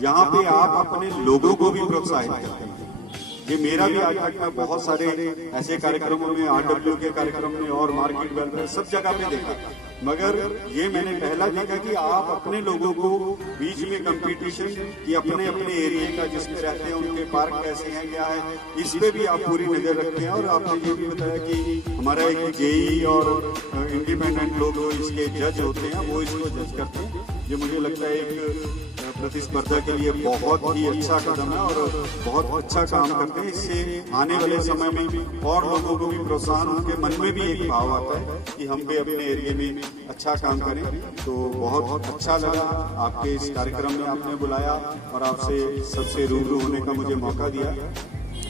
यहाँ पे आप अपने लोगों को भी प्रोत्साहित करते हैं। ये मेरा भी आज तक मैं बहुत सारे ऐसे कार्यक्रमों में, RW के कार्यक्रम में और मार्केट वेलफेयर सब जगह पे देखा, मगर ये मैंने पहला देखा कि आप अपने लोगों को बीच में कंपटीशन कि अपने अपने एरिया का जिसमें रहते हैं उनके पार्क कैसे हैं, क्या है, इस पे भी आप पूरी नजर रखते हैं। और आपने ये भी बताया कि हमारा एक JE और इंडिपेंडेंट लोग जो इसके जज होते हैं वो इसको जज करते हैं। ये मुझे लगता है एक प्रतिस्पर्धा के लिए बहुत ही अच्छा कदम है और बहुत अच्छा काम करते हैं। इससे आने वाले समय में और लोगों को भी प्रोत्साहन, उनके मन में भी एक भाव आता है कि हम भी अपने एरिया में अच्छा काम करें। तो बहुत अच्छा लगा आपके इस कार्यक्रम में आपने बुलाया और आपसे सबसे रूबरू होने का मुझे मौका दिया।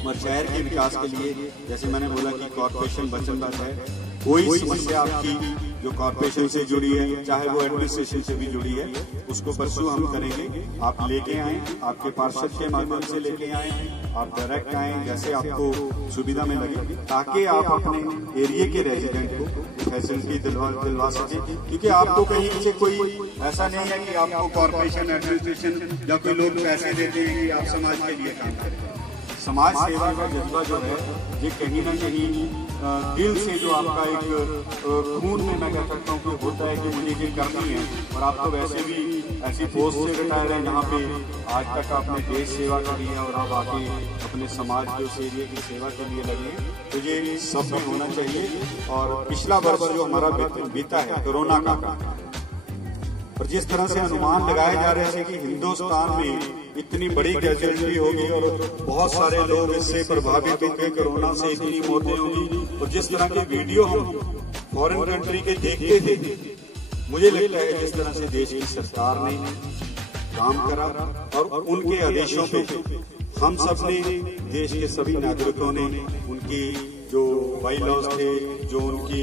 और शहर के विकास के लिए जैसे मैंने बोला कि कॉर्पोरेशन वचनबद्ध है, कोई समस्या आपकी जो कॉर्पोरेशन से जुड़ी है, चाहे वो एडमिनिस्ट्रेशन से भी जुड़ी है, उसको परसू हम करेंगे। आप लेके आए, आपके पार्षद के माध्यम से लेके आए, आप डायरेक्ट आए, जैसे आपको सुविधा में लगे, ताकि आप अपने एरिया के रेजिडेंट को फैसिलिटी दिलवा सके। क्योंकि आपको कहीं से कोई ऐसा नहीं है कि आपको कॉर्पोरेशन, एडमिनिस्ट्रेशन या कोई लोग पैसे देते हैं कि आप समाज के लिए काम करें। समाज सेवा का जज्बा जो है ये कहीं ना कहीं दिल से जो आपका एक खून में मैं कह सकता हूँ कि होता है कि मुझे ये करनी है। और आप तो वैसे भी ऐसी पोस्ट से रिटायर हैं जहाँ पे आज तक आपने देश सेवा करी है और आप आके अपने समाज के उस एरिया की सेवा के लिए लगे हैं, तो ये सब में होना चाहिए। और पिछला वर्ष जो हमारा बीता है कोरोना का, और जिस तरह से अनुमान लगाए जा रहे थे कि हिंदुस्तान में इतनी बड़ी कैजुअलिटी होगी और बहुत सारे लोग इससे प्रभावित होंगे, कोरोना से इतनी मौतें होंगी, और जिस तरह के वीडियो हम फॉरेन कंट्री के देखते थे, मुझे लगता है जिस तरह से देश की सरकार ने काम करा और उनके आदेशों पे हम सब ने, देश के सभी नागरिकों ने उनकी जो बाई लॉज थे, जो उनकी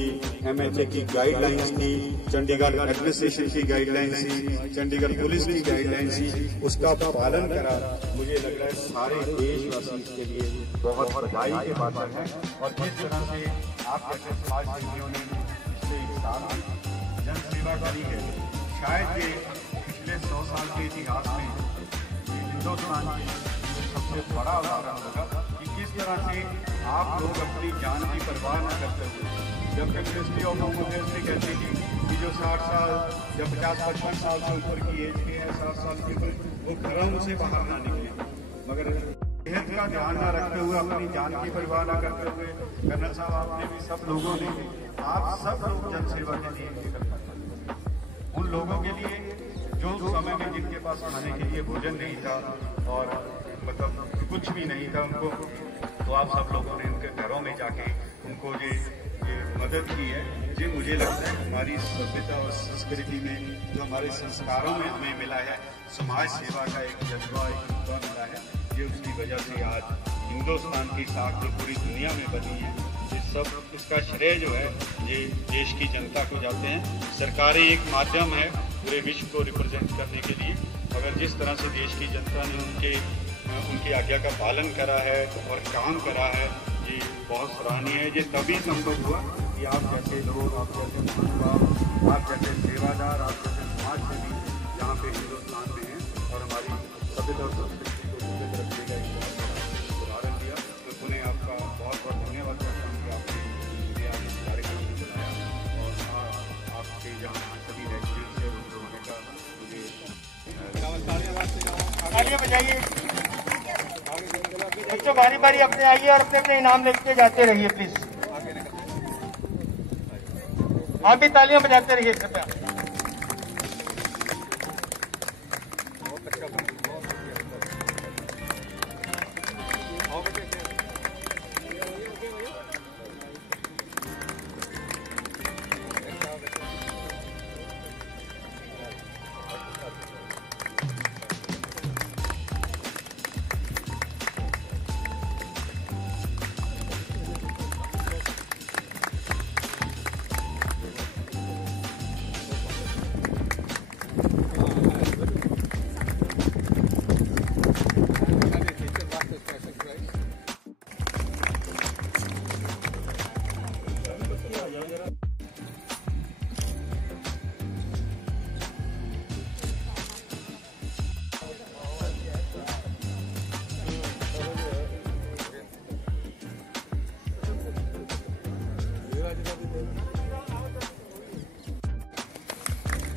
MHA की गाइडलाइंस थी, चंडीगढ़ एडमिनिस्ट्रेशन की गाइडलाइंस थी, चंडीगढ़ पुलिस की गाइडलाइंस थी, उसका पालन करा। मुझे लग रहा है सारे देशवासी इसके लिए बहुत बधाई के पात्र हैं। और जिस तरह से आप जैसे समाज सेवियों ने इससे जन सेवा करी है, शायद ये पिछले 100 साल के इतिहास में हिंदुस्तान के सबसे बड़ा उदाहरण होगा कि किस तरह से आप लोग अपनी जान की परवाह न करते हुए, जबकि मिनिस्ट्री ऑफ होम अफेयर्स ने कहती थी कि जो 60 साल या 50-55 साल से ऊपर की एज के हैं, 60 साल के ऊपर, वो घरों से बाहर ना निकले। मगर सेहत का ध्यान न रखते हुए, अपनी जान की परवाह न करते हुए, कर्नल साहब आपने भी, सब लोगों ने, आप सब लोग जन सेवा के लिए निकल करते, उन लोगों के लिए जो समय में जिनके पास खाने के लिए भोजन नहीं था और मतलब कुछ भी नहीं था उनको, तो आप सब लोगों ने उनके घरों में जाके उनको ये मदद की है। जी मुझे लगता है हमारी सभ्यता और संस्कृति में, जो हमारे संस्कारों में हमें मिला है, समाज सेवा का एक जज्बा, एक रुतबा मिला है, ये उसकी वजह से आज हिंदुस्तान की साख जो पूरी दुनिया में बनी है, ये सब इसका श्रेय जो है ये देश की जनता को जाते हैं। सरकारें एक माध्यम है पूरे विश्व को रिप्रेजेंट करने के लिए, मगर जिस तरह से देश की जनता ने उनकी आज्ञा का पालन करा है और काम करा है, ये बहुत सराहनीय है। ये तभी संभव हुआ कि आप जैसे लोग, आप जैसे महानुभाव, आप जैसे सेवादार, आप जैसे समाज सेवी यहाँ पे हिंदुस्तान में हैं और हमारी सभ्यता और संस्कृति को जीवित रखने का एक बहुत बड़ा उदाहरण दिया। तो पुनः आपका बहुत बहुत धन्यवाद करता हूँ कि आपने आज इस कार्यक्रम में बुलाया और आपके जहाँ सभी रेजिडेंट्स है उनको होने का मुझे तालियां बजाइए। बच्चों बारी बारी अपने आइए और अपने अपने इनाम लेके जाते रहिए प्लीज। आप भी तालियां बजाते रहिए कृपया।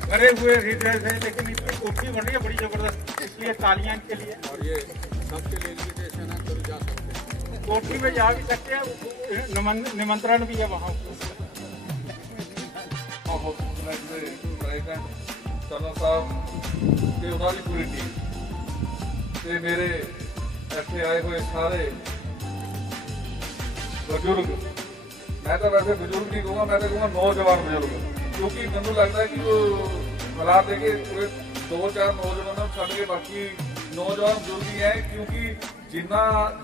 भरे हुए रिजल्ट है, लेकिन इसकी कोठी बन रही है बड़ी जबरदस्त, इसलिए तालियां इनके लिए। और ये सबके लिए इन्विटेशन है, तो जा सकते हैं, कोठी में जा भी सकते हैं, निमंत्रण भी है वहाँ। कर्नल साहब ਤੇ ਉਹਨਾਂ ਦੀ ਪੂਰੀ ਟੀਮ ਤੇ ਮੇਰੇ ਇੱਥੇ ਆਏ ਹੋਏ ਸਾਰੇ ਬਜ਼ੁਰਗ, ਮੈਂ ਤਾਂ ਵੈਸੇ ਬਜ਼ੁਰਗ ਨਹੀਂ ਕਹੂੰਗਾ, ਮੈਂ ਤਾਂ ਕਹੂੰਗਾ ਨੌਜਵਾਨ ਬਜ਼ੁਰਗ, ਕਿਉਂਕਿ ਮੈਨੂੰ ਲੱਗਦਾ ਕਿ ਉਹ ਹਾਲਾਤ ਦੇਖੇ ਪੂਰੇ 2-4 ਨੌਜਵਾਨਾਂ ਨੂੰ ਛੱਡ ਕੇ ਬਾਕੀ ਨੌਜਵਾਨ ਬਜ਼ੁਰਗ ਹੀ ਹੈ, ਕਿਉਂਕਿ ਜਿੰਨਾ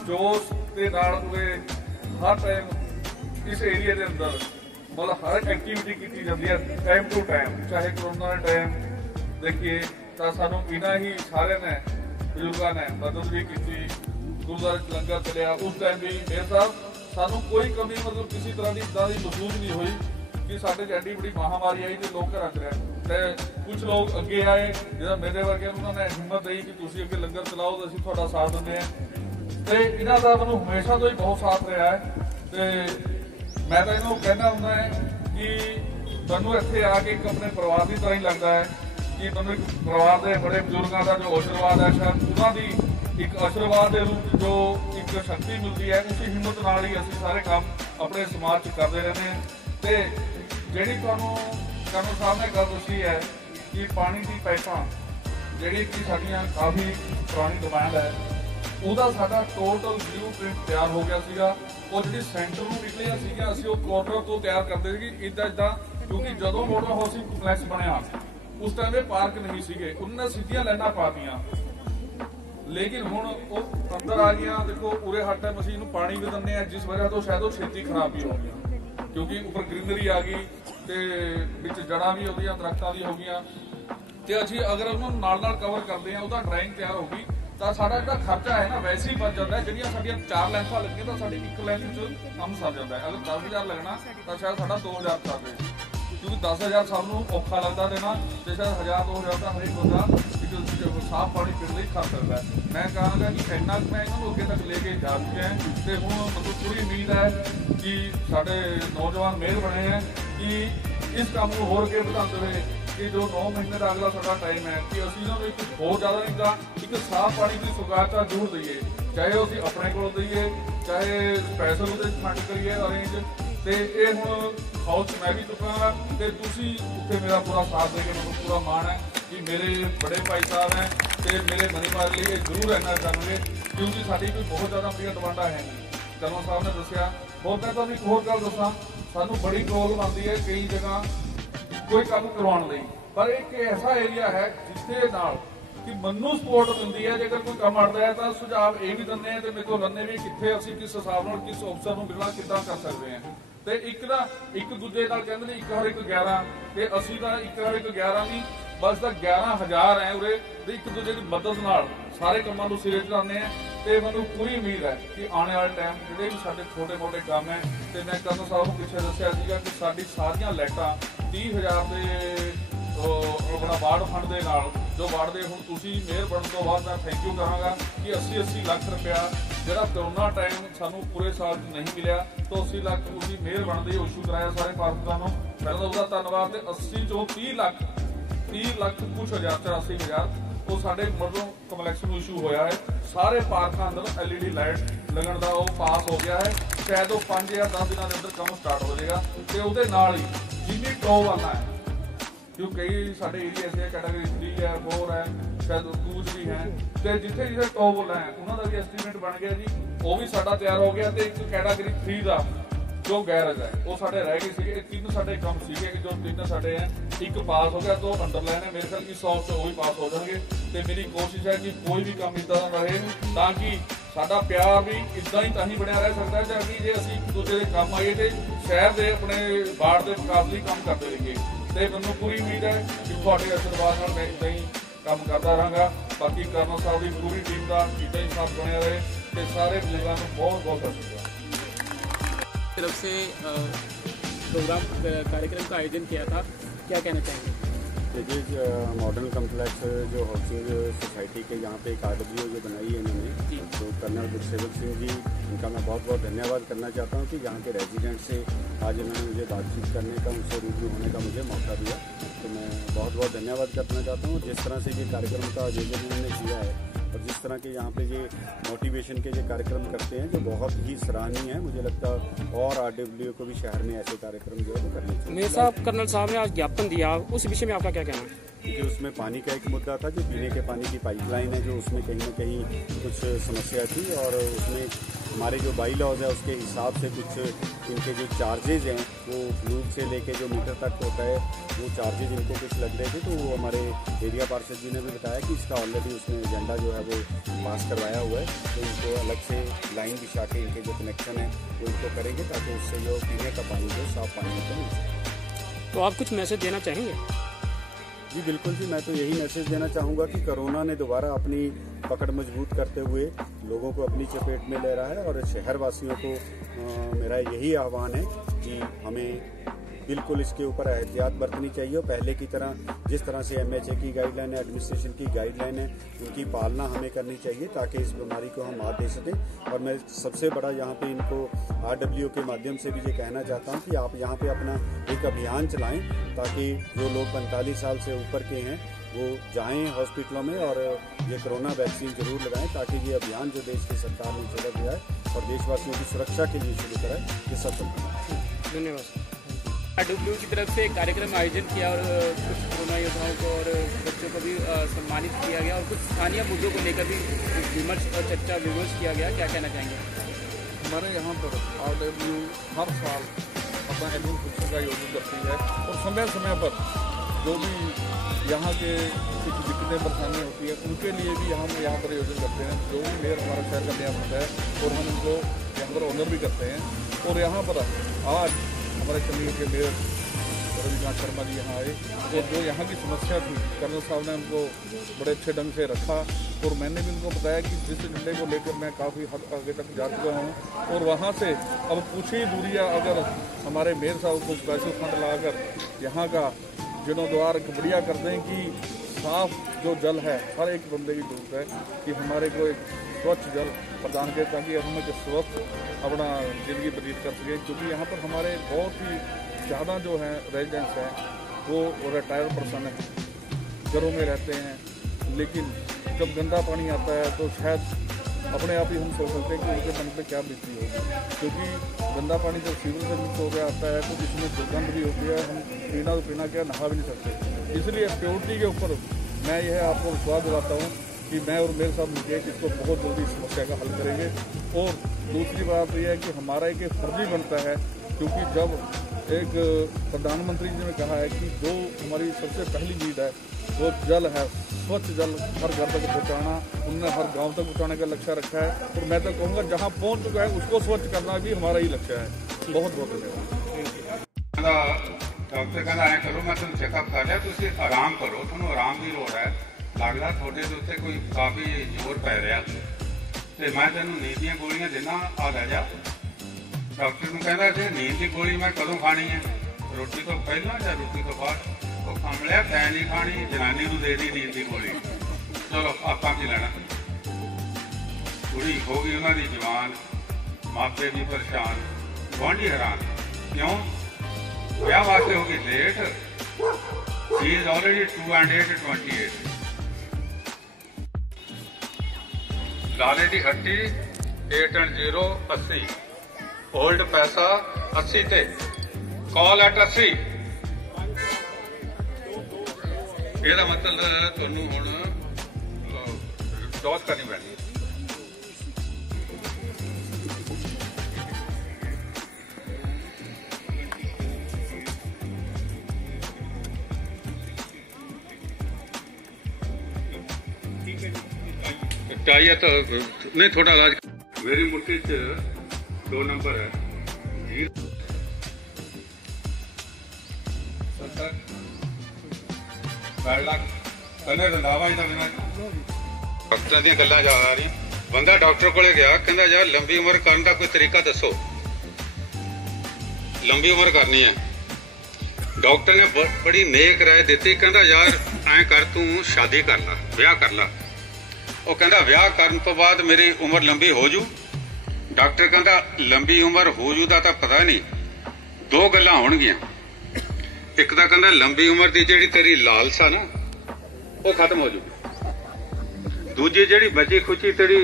ਜੋਸ਼ ਦੇ ਨਾਲ ਪੂਰੇ ਹਰ ਟਾਈਮ ਇਸ ਏਰੀਏ ਦੇ ਅੰਦਰ मतलब हर एक्टिविटी की जाती है टाइम टू टाइम, चाहे कोरोना के टाइम देखिए तो सानू इन्हां ही सारे ने बजुर्गों ने मदद भी की, गुरुद्वारे लंगर चलिया उस टाइम भी मेयर साहब सानू कोई कमी मतलब किसी तरह की इदा की महसूस नहीं हुई कि साढ़े एडी बड़ी महामारी आई तो लोग घर च रहे। कुछ लोग अगे आए जो मेरे वर्गे उन्होंने हिम्मत दी कि तुम अगे लंगर चलाओ तो असं थोड़ा साथ देंगे तो इन्हों का मैं हमेशा तो ही बहुत साथ रहा है। तो मैं तो इन्हों कहना होंगे कि मैं इतने आके एक अपने परिवार की तरह ही लगता है कि मैं परिवार के बड़े बुजुर्गों का जो आशीर्वाद है शायद उन्होंने एक आशीर्वाद के रूप जो एक शक्ति मिलती है उसी हिम्मत नाल ही असीं सारे काम अपने समाज करते रहते हैं। तो जी कर्नल साहब ने गल दसी है कि पानी की पाइपां जी कि साडियां काफ़ी पुरानी डिमांड है ਉਹਦਾ ਸਾਡਾ टोटल ब्लू प्रिंट तैयार हो गया ਸੀਗਾ। ਉਹ ਜਿਹੜੀ ਸੈਂਟਰ ਨੂੰ ਨਿਕਲਿਆ ਸੀਗਾ ਅਸੀਂ ਉਹ ਕੁਆਟਰ ਤੋਂ ਤਿਆਰ ਕਰਦੇ ਸੀ ਇਦਾਂ ਇਦਾਂ ਕਿਉਂਕਿ ਜਦੋਂ ਮੋਡਲ ਹਾਊਸਿੰਗ ਕੰਪਲੈਕਸ ਬਣਿਆ ਉਸ ਟਾਈਮ ਇਹ ਪਾਰਕ ਨਹੀਂ ਸੀਗੇ, ਉਹਨਾਂ ਨੇ ਸਿੱਧੀਆਂ ਲਾਈਨਾਂ ਪਾਤੀਆਂ। लेकिन हुण ਉਹ अंदर आ गया देखो पूरे हर टाइम ਅਸੀਂ ਇਹਨੂੰ ਪਾਣੀ ਵੀ ਦਿੰਦੇ ਆ जिस वजह ਤੋਂ शायद ਉਹ ਛੇਤੀ ਖਰਾਬ ਵੀ ਹੋ ਗਿਆ ਕਿਉਂਕਿ ਉੱਪਰ ਗ੍ਰੀਨਰੀ ਆ ਗਈ ਤੇ ਵਿੱਚ ਜੜਾਂ ਵੀ ਉਹਦੀਆਂ ਦਰਖਤਾਂ ਦੀ ਹੋ ਗਈਆਂ ਤੇ ਅਸੀਂ ਅਗਰ ਉਹਨੂੰ ਨਾਲ ਨਾਲ ਕਵਰ ਕਰਦੇ ਆ ਉਹਦਾ ਡਰਾਇੰਗ ਤਿਆਰ ਹੋ ਗਈ ਤਾਂ ਸਾਡਾ ਜਿਹੜਾ ਖਰਚਾ ਹੈ ਨਾ ਵੈਸੇ ਹੀ ਬਚ ਜਾਂਦਾ। ਜਿਹੜੀਆਂ ਸਾਡੀਆਂ 4 ਲੈਂਥਾਂ ਲੱਗੀਆਂ ਤਾਂ ਸਾਡੀ ਇੱਕ ਲੈਂਥ 'ਚ ਕੰਮ ਸਰ ਜਾਂਦਾ ਹੈ। ਅਗਰ 10,000 ਲੱਗਣਾ ਤਾਂ ਸ਼ਾਇਦ ਸਾਡਾ 2,000 ਸਰ ਜਾਵੇ ਕਿਉਂਕਿ 10,000 ਸਭ ਨੂੰ ਔਖਾ ਲੱਗਦਾ ਦੇਣਾ ਤੇ ਸ਼ਾਇਦ 1,000-2,000 ਦਾ ਹਰੇਕ ਬੰਦਾ साफ पानी पीने लिए खा सकता है। मैं कहूँगा कि इन्ना मैं इन्होंने अगे तक लेके जा चुके हैं तो हूँ मतलब पूरी उम्मीद है कि साढ़े नौजवान मेहर बने हैं कि इस काम को होर अगे बढ़ाते हुए कि जो 9 महीने का अगला साਡਾ टाइम है कि असं इन्होंने एक बहुत ज़्यादा नहीं था एक साफ पानी की सुगाता जरूर दईए चाहे असं अपने को दईए चाहे स्पैशल वो फंड करिए अरेंज तो ये हूँ हाउस मैं भी चुका तो तुसी उत्थे मेरा पूरा साथ देके मैं पूरा मान है कि मेरे बड़े भाई साहब हैं तो मेरे मनी मार लिए जरूर रहना चाहेंगे क्योंकि साड़ी कोई बहुत ज़्यादा बड़ी डिमांडा है नहीं। कर्नल साहब ने दसिया और मैं तो एक होर गल दसा सानू बड़ी प्रॉब्लम आती है कई जगह कोई काम करवाने लई पर एक ऐसा एरिया है जिसके नाल कि मनु सपोर्ट मिलती है जेकर कोई काम अड़ता है तो सुझाव ये भी देंगे तो मेरे को लन्ने भी कितने असीं किस हिसाब नाल किस अफसर नूं मिलना किद्दां कर सकते हैं तो एक ना एक दूजे नाल कहंदे ने एक हर एक 11 ते असीं तां एक हर एक 11 नहीं बस ਤਾਂ 11,000 है उरे एक दूजे की मदद नाल सारे कामों को सिरे चलाने हैं तो मैं पूरी उम्मीद है कि आने वाले टाइम जोड़े भी साढ़े छोटे मोटे काम है तो मैं कर्नल साहब को पिछले दसिया कि साड़ी सारियां लाइटां 30,000 के अपना वार्ड फंड के नाल जो वार्ड के हुण तुसीं मेयर बनने तो बाद मैं थैंक यू करांगा कि 80-80 लाख रुपया जिहड़ा कोरोना टाइम सानू पूरे साल नहीं मिलिया तो 80 लाख तुसीं मेयर बनते इशू कराया सारे पार्षदां नूं पहलां उसदा धन्नवाद। 80 चों 30 लाख कुछ 84,000 वो साढ़े मॉडल कंपलैक्स में इशू होया है। सारे पार्कों अंदर LED लाइट लगन का वो पास हो गया है शायद वो 5 या 10 दिनों के अंदर काम स्टार्ट हो जाएगा तो वो नाल ही जिन्नी टॉप वाला है क्यों कई साढ़े एरिया ऐसे कैटागरी 3 है 4 है शायद कूच भी है तो जिथे जिथे टॉप वाला है उन्होंने भी एस्टीमेट बन गया जी वो भी साडा तैयार हो गया तो एक कैटागरी 3 का जो गैरेज है वो साढ़े रह गए थे 3 साढ़े कम सीगे जो 3 साढ़े हैं एक पास हो गया तो अंडरलाइन है मेरे ख्याल की 100 से वो भी पास हो जाएंगे तो मेरी कोशिश है कि कोई भी काम इदा रहे ताकि साडा प्यार भी इदा ही ताही बनया रह सकता है ताकि जे असीं एक दूसरे के काम आइए तो शहर के अपने वार्ड के विकास लिए काम करते रहिए तो मैनूं पूरी उम्मीद है कि तुहाडे आशीर्वाद नाल मैं इदा ही काम करता रहांगा। बाकी कर्नल साहब की पूरी टीम का इदा ही साथ बनया रहे तो सारे बुजुर्गों को बहुत बहुत धन्यवाद। तरफ से प्रोग्राम कार्यक्रम का आयोजन किया था क्या कहना चाहेंगे? देखिए मॉडर्न कम्प्लेक्स जो हाउसिंग सोसाइटी के यहाँ पे एक RWO जो बनाई है इन्होंने तो कर्नल गुरसेवक सिंह जी इनका मैं बहुत बहुत धन्यवाद करना चाहता हूँ कि यहाँ के रेजिडेंट से आज इन्होंने मुझे बातचीत करने का उनसे रूबरू होने का मुझे मौका दिया तो मैं बहुत बहुत धन्यवाद करना चाहता हूँ। जिस तरह से ये कार्यक्रम का आयोजन इन्होंने किया है और जिस तरह के यहाँ पे ये मोटिवेशन के जो कार्यक्रम करते हैं जो बहुत ही सराहनीय है मुझे लगता है और RWO को भी शहर में ऐसे कार्यक्रम जो है वो करने चाहिए। मेयर साहब कर्नल साहब ने आज ज्ञापन दिया उस विषय में आपका क्या कहना है? जो उसमें पानी का एक मुद्दा था जो पीने के पानी की पाइपलाइन है जो उसमें कहीं ना कहीं कुछ समस्या थी और उसमें हमारे जो बाई लॉज है उसके हिसाब से कुछ इनके जो चार्जेज हैं वो फ्लूड से लेके जो मीटर तक होता है वो चार्जेज इनको कुछ लग रहे थे। तो वो हमारे एरिया पार्षद जी ने भी बताया कि इसका ऑलरेडी उसने एजेंडा जो है वो पास करवाया हुआ है। तो इनको अलग से लाइन बिछा के इनके जो कनेक्शन है वो इनको करेंगे ताकि उससे जो पीने का पानी जो साफ पानी होता है। तो आप कुछ मैसेज देना चाहेंगे? जी बिल्कुल जी, मैं तो यही मैसेज देना चाहूँगा कि कोरोना ने दोबारा अपनी पकड़ मजबूत करते हुए लोगों को अपनी चपेट में ले रहा है और शहर वासियों को मेरा यही आह्वान है कि हमें बिल्कुल इसके ऊपर एहतियात बरतनी चाहिए। पहले की तरह जिस तरह से MHA की गाइडलाइन है, एडमिनिस्ट्रेशन की गाइडलाइन है, उनकी पालना हमें करनी चाहिए ताकि इस बीमारी को हम मात दे सकें। और मैं सबसे बड़ा यहाँ पे इनको RWO के माध्यम से भी ये कहना चाहता हूँ कि आप यहाँ पे अपना एक अभियान चलाएं ताकि जो लोग 45 साल से ऊपर के हैं वो जाएं हॉस्पिटलों में और ये कोरोना वैक्सीन जरूर लगाएं ताकि ये अभियान जो देश की सरकार ने चला दिया है और देशवासियों की सुरक्षा के लिए शुरू करा है, ये सफल है। धन्यवाद। RWO की तरफ से एक कार्यक्रम आयोजन किया और कुछ कोरोना योद्धाओं को और बच्चों को भी सम्मानित किया गया और कुछ स्थानीय मुद्दों को लेकर भी विमर्श और चर्चा विमर्श किया गया। क्या कहना चाहेंगे? हमारे यहाँ पर RWO हर साल अपना एनुअल फंक्शन का आयोजन करती है और समय समय पर जो भी यहाँ के कुछ दिक्कतें परेशानियाँ होती है उनके लिए भी हम यहाँ पर आयोजन करते हैं। जो भी मेयर हमारा शहर का नया बनता है और हम उनको यहाँ पर ऑनर भी करते हैं। और यहाँ पर आज हमारे चंडीगढ़ के मेयर रविकांत शर्मा जी यहाँ आए और जो यहाँ की समस्या थी कर्नल साहब ने उनको बड़े अच्छे ढंग से रखा और मैंने भी उनको बताया कि जिस एजेंडे को लेकर मैं काफ़ी हद आगे तक जा चुका हूँ और वहाँ से अब कुछ ही दूरियाँ अगर हमारे मेयर साहब को स्पेशल फंड लाकर यहाँ का जीर्णोद्वार बढ़िया कर दें कि साफ जो जल है हर एक बंदे की जरूरत है कि हमारे को एक स्वच्छ जल प्रदान करें ताकि हम एक स्वस्थ अपना ज़िंदगी व्यतीत कर सकें। क्योंकि यहाँ पर हमारे बहुत ही ज़्यादा जो हैं रेजिडेंट्स हैं वो रिटायर्ड पर्सन हैं, घरों में रहते हैं, लेकिन जब गंदा पानी आता है तो शायद अपने आप ही हम सोच सकते हैं कि उनके मन पर क्या बीती होगी। क्योंकि गंदा पानी जब सीवर से मिक्स होकर आता है तो इसमें दुर्गंध भी होती है, हम पीना तो पीना क्या नहा भी नहीं सकते। इसलिए प्योरिटी के ऊपर मैं यह आपको विश्वास दिलाता हूँ कि मैं और मेरे साथ मिलकर इसको बहुत जल्दी समस्या का हल करेंगे। और दूसरी बात यह है कि हमारा एक फर्जी बनता है क्योंकि जब एक प्रधानमंत्री जी ने कहा है कि जो हमारी सबसे पहली नीड है वो जल है, स्वच्छ जल हर घर तक पहुँचाना, उन्होंने हर गांव तक पहुँचाने का लक्ष्य रखा है। और मैं तो कहूँगा जहाँ पहुँच चुका है उसको स्वच्छ करना भी हमारा ही लक्ष्य है। बहुत बहुत धन्यवाद। डॉक्टर कहना है करो मैं तुम चेकअप कर लिया तुम आराम करो, तुम आराम की लोड़ है, लगता थोड़े उत्ते कोई काफ़ी जोर पै रहा तो मैं तेन नींद दी गोलियां देना आ लै जा। डॉक्टर को कहना जी नींद की गोली मैं कदों खानी है, रोटी तो पहला या रोटी तो बाद? वो कमलिया तै नहीं खानी, जनानी को दे दी नींद की गोली। चलो आपा की लेना। कुड़ी हो गई उन्होंने जवान, मापे भी परेशान, गुआढ़ी हैरान। क्यों? ब्याह वास्ते होगी late, she is already 2 and 8 28। लाले की हट्टी 8 and 0 80, ओल्ड पैसा 80 ते कॉल एट 80। ਇਹਦਾ ਮਤਲਬ ਤੁਹਾਨੂੰ ਹੁਣ ਡੋਜ਼ ਕਰਨੀ ਪੈਣੀ ਹੈ। चाहिए तो नहीं थोड़ा इलाज। मेरी मुट्ठी च 2 नंबर है डॉक्टर दी गल्लां जा रही। बंदा डॉक्टर को गया, कहंदा यार लंबी उम्र करने का कोई तरीका दसो, लंबी उम्र करनी है। डॉक्टर ने बड़ी नेक राय दी, कहंदा यार ऐ कर तू शादी कर ला, ब्याह कर ला। वो कहंदा ब्याह करन तो बाद मेरी उम्र लंबी हो जू। डॉक्टर कहंदा लंबी उम्र हो जू दा तां पता नहीं, 2 गल्लां होणगियां। एक तां कहंदा लंबी उम्र दी जिहड़ी तेरी लालसा ना वो खत्म हो जूगी, दूजी जिहड़ी बची खुची तेरी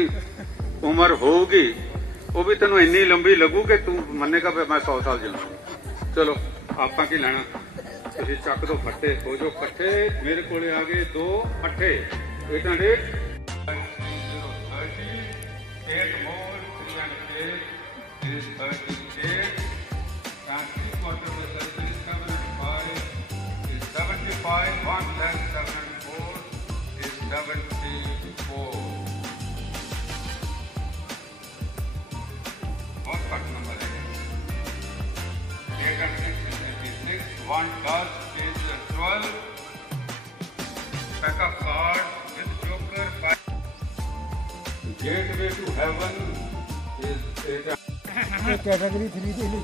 उम्र होगी वो भी तेनों इन्नी लंबी लगू कि तू मन्नेगा मैं 100 साल जीऊंगा। चलो आपां की लैणा, तुसीं चक दो फट्टे, हो जो कट्ठे। मेरे कोले आ गए 2 अट्ठे 8 and 8 8 more 3 and 8 1,704 is 734. बहुत कट नंबर है। 866 1 plus is 12. Pack of cards with Joker 5. Gateway to heaven is 8. Category 3 के लिए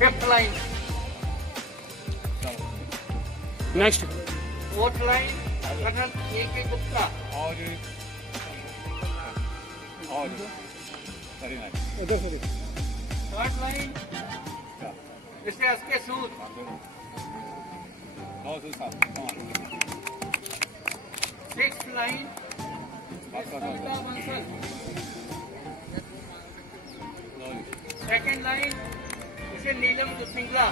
fifth line, next fourth line colonel A.K. Gupta, third line mister S.K. Sood, sixth line mister Bansal, second line mister Neelam Singla,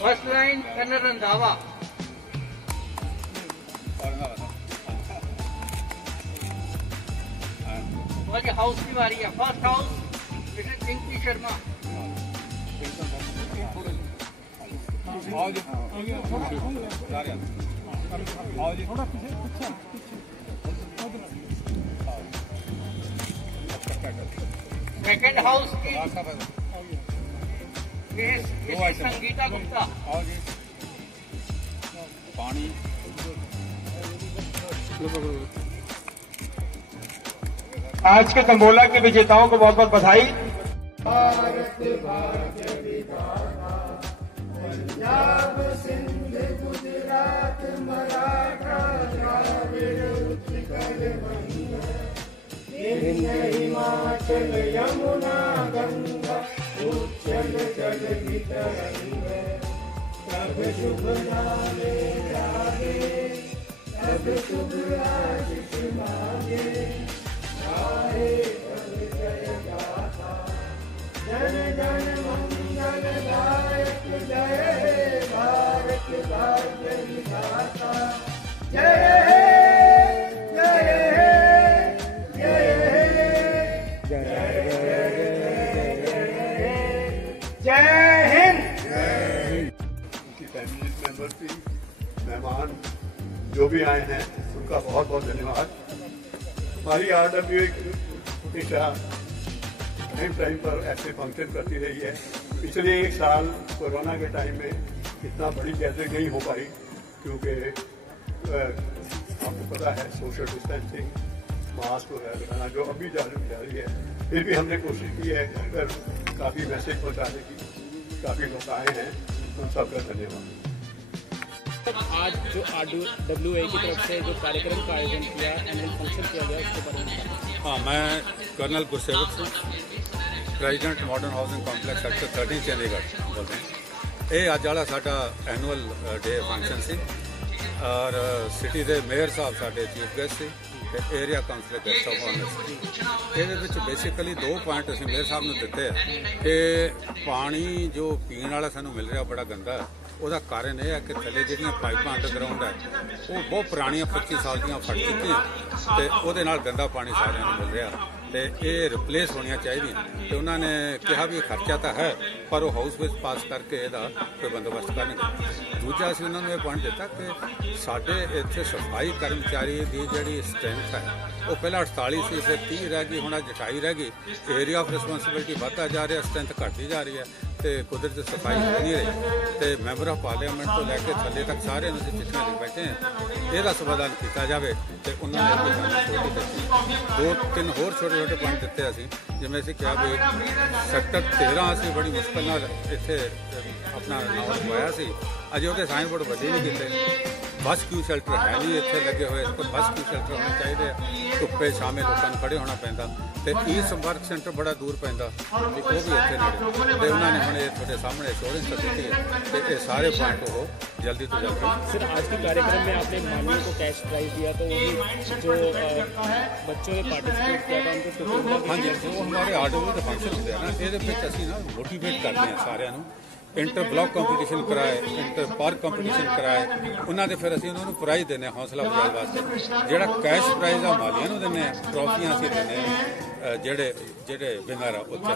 first line colonel Randhawa, और ये हाउस की बारी है। First house mister Chinki Sharma, second house की संगीता गुप्ता, पानी आज के तंबोला के विजेताओं को बहुत बहुत बधाई। हिमाचल यमुना गंगा उच्चल जल वितरंग, तब शुभ नामे जागे, तब शुभ आशीष मांगे, गाए तब जय गाथा, जन जन मंगल दायक, जय भारत भाग्य विधाता, जय मेहमान जो भी आए हैं उनका बहुत बहुत धन्यवाद। हमारी RWA हमेशा टाइम पर ऐसे फंक्शन करती रही है। पिछले एक साल कोरोना के टाइम में इतना बड़ी गैदरिंग नहीं हो पाई क्योंकि आपको पता है सोशल डिस्टेंसिंग, मास्क वगैरह जो अभी जारी है। फिर भी हमने कोशिश की है घर काफ़ी मैसेज पहुँचाने की। काफ़ी लोग आए हैं, उन सबका धन्यवाद। आज जो RWA की तरफ से जो कार्यक्रम का आयोजन किया, एनुअल फंक्शन किया गया, उसके बारे में। हाँ, मैं colonel Gursewak Singh, president modern housing complex sector 13 Chandigarh बोल रहे हैं। ये अज वाला साडा एनुअल डे फंक्शन से और सिटी के मेयर साहब साडे चीफ गेस्ट से, area councillor guest of honour से। ये बेसिकली 2 पॉइंट असीं मेयर साहब ने दिते हैं कि पानी जो पीने वाला सानू मिल रहा बड़ा गंदा है। ਉਹਦਾ ਕਾਰਨ ਇਹ ਹੈ ਕਿ ਥੱਲੇ ਜਿਹੜੀਆਂ ਪਾਈਪਾਂ ਅੰਡਰਗਰਾਉਂਡ ਹੈ ਉਹ ਬਹੁਤ ਪੁਰਾਣੀਆਂ 25 ਸਾਲ ਦੀਆਂ ਫਟ ਚੁੱਕੀਆਂ ਤੇ ਉਹਦੇ ਨਾਲ ਗੰਦਾ ਪਾਣੀ ਸਾਰਿਆਂ ਨੂੰ ਮਿਲ ਰਿਹਾ ਤੇ ਇਹ ਰਿਪਲੇਸ ਹੋਣੀਆਂ ਚਾਹੀਦੀਆਂ ਤੇ ਉਹਨਾਂ ਨੇ ਕਿਹਾ ਵੀ ਖਰਚਾ ਤਾਂ ਹੈ ਪਰ ਉਹ ਹਾਊਸ ਵਿੱਚ ਪਾਸ ਕਰਕੇ ਇਹਦਾ ਕੋਈ ਬੰਦੋਬਸਤ ਕਰਨਗੇ। ਦੂਜਾ ਅਸੀਂ ਉਹਨਾਂ ਨੂੰ ਇਹ ਪੁਆਇੰਟ ਦਿੱਤਾ ਕਿ ਸਾਡੇ ਇੱਥੇ ਸਫਾਈ ਕਰਮਚਾਰੀ ਦੀ ਜਿਹੜੀ ਸਟਰੈਂਥ ਹੈ ਉਹ ਪਹਿਲਾਂ 48 ਸੀ, ਫਿਰ 30 ਰਹਿ ਗਈ, ਹੁਣ ਅੱਜ 28 ਰਹਿ ਗਈ। ਏਰੀਆ ਆਫ ਰਿਸਪੌਂਸਿਬਿਲਿਟੀ ਵੱਧਦਾ ਜਾ ਰਿਹਾ, ਸਟਰੈਂਥ ਘਟਦੀ ਜਾ ਰਹੀ ਹੈ ਤੇ ਕੁਦਰਤ ਸਫਾਈ ਹੋ ਨਹੀਂ ਰਹੀ ਤੇ ਮੈਂਬਰ ਆਫ ਪਾਰਲੀਮੈਂਟ ਤੋਂ ਲੈ ਕੇ ਥੱਲੇ ਤੱਕ ਸਾਰਿਆਂ ਨੂੰ ਚਿੱਠੀਆਂ ਲਿਖ ਬੈਠੇ हैं ਇਹਦਾ ਸਮਾਧਾਨ ਕੀਤਾ ਜਾਵੇ ਤੇ ਉਹਨਾਂ ਨੇ 2-3 ਹੋਰ ਛੋਟੇ ਪੁਆਇੰਟ ਦਿੱਤੇ ਅਸੀਂ। ਜਿਵੇਂ ਅਸੀਂ ਕਿਹਾ ਵੀ ਸੈਕਟਰ 13 ਅਸੀਂ ਬੜੀ ਮੁਸ਼ਕਲ ਨਾਲ ਇੱਥੇ ਆਪਣਾ ਨਾਮ ਲਗਵਾਇਆ ਸੀ, ਅਜੇ ਉਹਦੇ ਸਾਈਨ ਬੋਰਡ ਵੱਡੇ ਨਹੀਂ ਕੀਤੇ। बस क्यू शेल्टर है नहीं इतने लगे हुए, इसको बस क्यू शेल्टर होने चाहिए। धुप्पे छावे लोगों को खड़े होना पैंदा ते ई संपर्क सेंटर बड़ा दूर पैंदा वो भी इतने नेड़े ते उन्होंने हुणे थोड़े सामने एश्योरेंस दी है कि ये सारे पॉइंट वो जल्दी तो जल्दी। सर आज के कार्यक्रम में आपने माननीय को कैश प्राइज दिया तो वो जो बच्चों ने पार्टिसिपेट किया था उनको हाँ जी, जो हमारे RWA के फंक्शन होते हैं ना ये मोटिवेट करते हैं सारे इंटर ब्लॉक कंपीटिशन कराए, इंटर पार्क कंपीटिशन कराए, उन्होंने फिर असीं उन्होंने प्राइज़ देने हौसला अफजाई वास्ते। जिहड़ा कैश प्राइज़ आ मालियां नूं दिंदे आ, ट्रॉफियां असीं दिंदे ਜਿਹੜੇ ਵਿਨਰ ਆ ਉੱਥੇ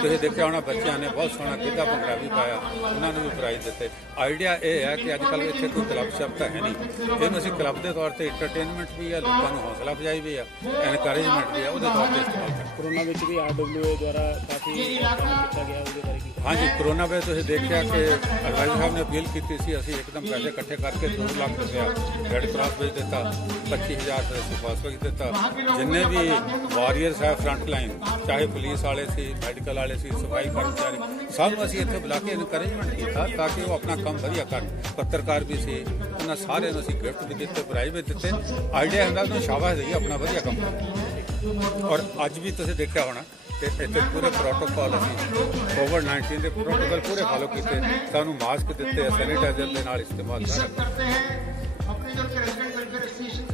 ਤੁਸੀਂ ਦੇਖਿਆ ਹੋਣਾ ਬੱਚਿਆਂ ਨੇ ਬਹੁਤ ਸੋਹਣਾ ਗਿੱਧਾ ਭੰਗੜਾ ਵੀ ਪਾਇਆ, ਉਹਨਾਂ ਨੂੰ ਵੀ ਪ੍ਰਾਈਜ਼ ਦਿੱਤੇ। ਆਈਡੀਆ ਇਹ ਹੈ ਕਿ ਅੱਜ ਕੱਲ੍ਹ ਇੱਥੇ ਕੋਈ ਕਲੱਬ ਸ਼ਬਦ ਤਾਂ ਹੈ ਨਹੀਂ, ਇਹਨੂੰ ਅਸੀਂ ਕਲੱਬ ਦੇ ਤੌਰ ਤੇ ਇੰਟਰਟੇਨਮੈਂਟ ਵੀ ਆ, ਲੋਕਾਂ ਨੂੰ ਹੌਸਲਾ ਅਫਜਾਈ ਵੀ ਆ, ਐਨਕਰੇਜਮੈਂਟ ਵੀ ਆ, ਉਹਦੇ ਤੌਰ ਤੇ ਇਸਤੇਮਾਲ ਕਰਾਂਗੇ। ਕੋਰੋਨਾ ਵਿੱਚ ਵੀ RWA ਦੁਆਰਾ ਕਾਫੀ ਕੰਮ ਕੀਤਾ ਗਿਆ, ਉਹਦੇ ਬਾਰੇ ਕੀ? ਹਾਂਜੀ, ਕੋਰੋਨਾ ਵਿੱਚ ਤੁਸੀਂ ਦੇਖਿਆ ਕਿ ਐਡਵਾਈਜ਼ਰ ਸਾਹਿਬ ਨੇ ਅਪੀਲ ਕੀਤੀ ਸੀ, ਅਸੀਂ ਇੱਕਦਮ ਪੈਸੇ ਇਕੱਠੇ ਕਰਕੇ 2 ਲੱਖ ਰੁਪਇਆ ਰੈੱਡ ਕਰਾਸ ਵਿੱਚ ਦਿੱਤਾ, 25,000 ਰੁਪਏ ਸੁਪਾਸਵਿਕ ਦਿੱਤਾ। ਜਿੰਨੇ ਵੀ ਵਾਰੀਅਰਸ ਹੈ ਫਰੰਟ ਲਾਈਨ, ਚਾਹੇ ਪੁਲਿਸ ਵਾਲੇ ਸੀ, ਮੈਡੀਕਲ ਵਾਲੇ ਸੀ, ਸਫਾਈ ਕਰਮਚਾਰੀ, ਸਭ ਨੂੰ ਅਸੀਂ ਇੱਥੇ ਬੁਲਾ ਕੇ ਇਨਕਰੇਜਮੈਂਟ ਕੀਤਾ ਤਾਂ ਕਿ ਉਹ ਆਪਣਾ ਕੰਮ ਵਧੀਆ ਕਰਨ। ਪੱਤਰਕਾਰ ਵੀ ਸੀ, ਉਹਨਾਂ ਸਾਰਿਆਂ ਨੂੰ ਅਸੀਂ ਗਿਫਟ ਵੀ ਦਿੱਤੇ, ਪ੍ਰਾਈਜ਼ ਵੀ ਦਿੱਤੇ। ਆਈਡੀਆ ਹੁੰਦਾ ਉਹਨੂੰ ਸ਼ਾਬਾਸ਼ ਦੇਈਏ, ਆਪਣਾ ਵਧੀਆ ਕੰਮ ਕਰੋ। ਔਰ ਅੱਜ ਵੀ ਤੁਸੀਂ ਦੇਖਿਆ ਹੋਣਾ ਕਿ ਇੱਥੇ ਪੂਰੇ ਪ੍ਰੋਟੋਕਾਲ ਅਸੀਂ COVID-19 ਦੇ ਪ੍ਰੋਟੋਕਾਲ ਪੂਰੇ ਫਾਲੋ ਕੀਤੇ, ਸਾਨੂੰ ਮਾਸਕ ਦਿੱਤੇ, ਸੈਨੀਟਾਈਜ਼ਰ ਦੇ ਨਾਲ ਇਸਤੇਮਾਲ ਸਾਰਾ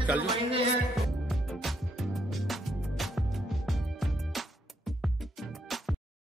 ਚੱਲ ਜੂ।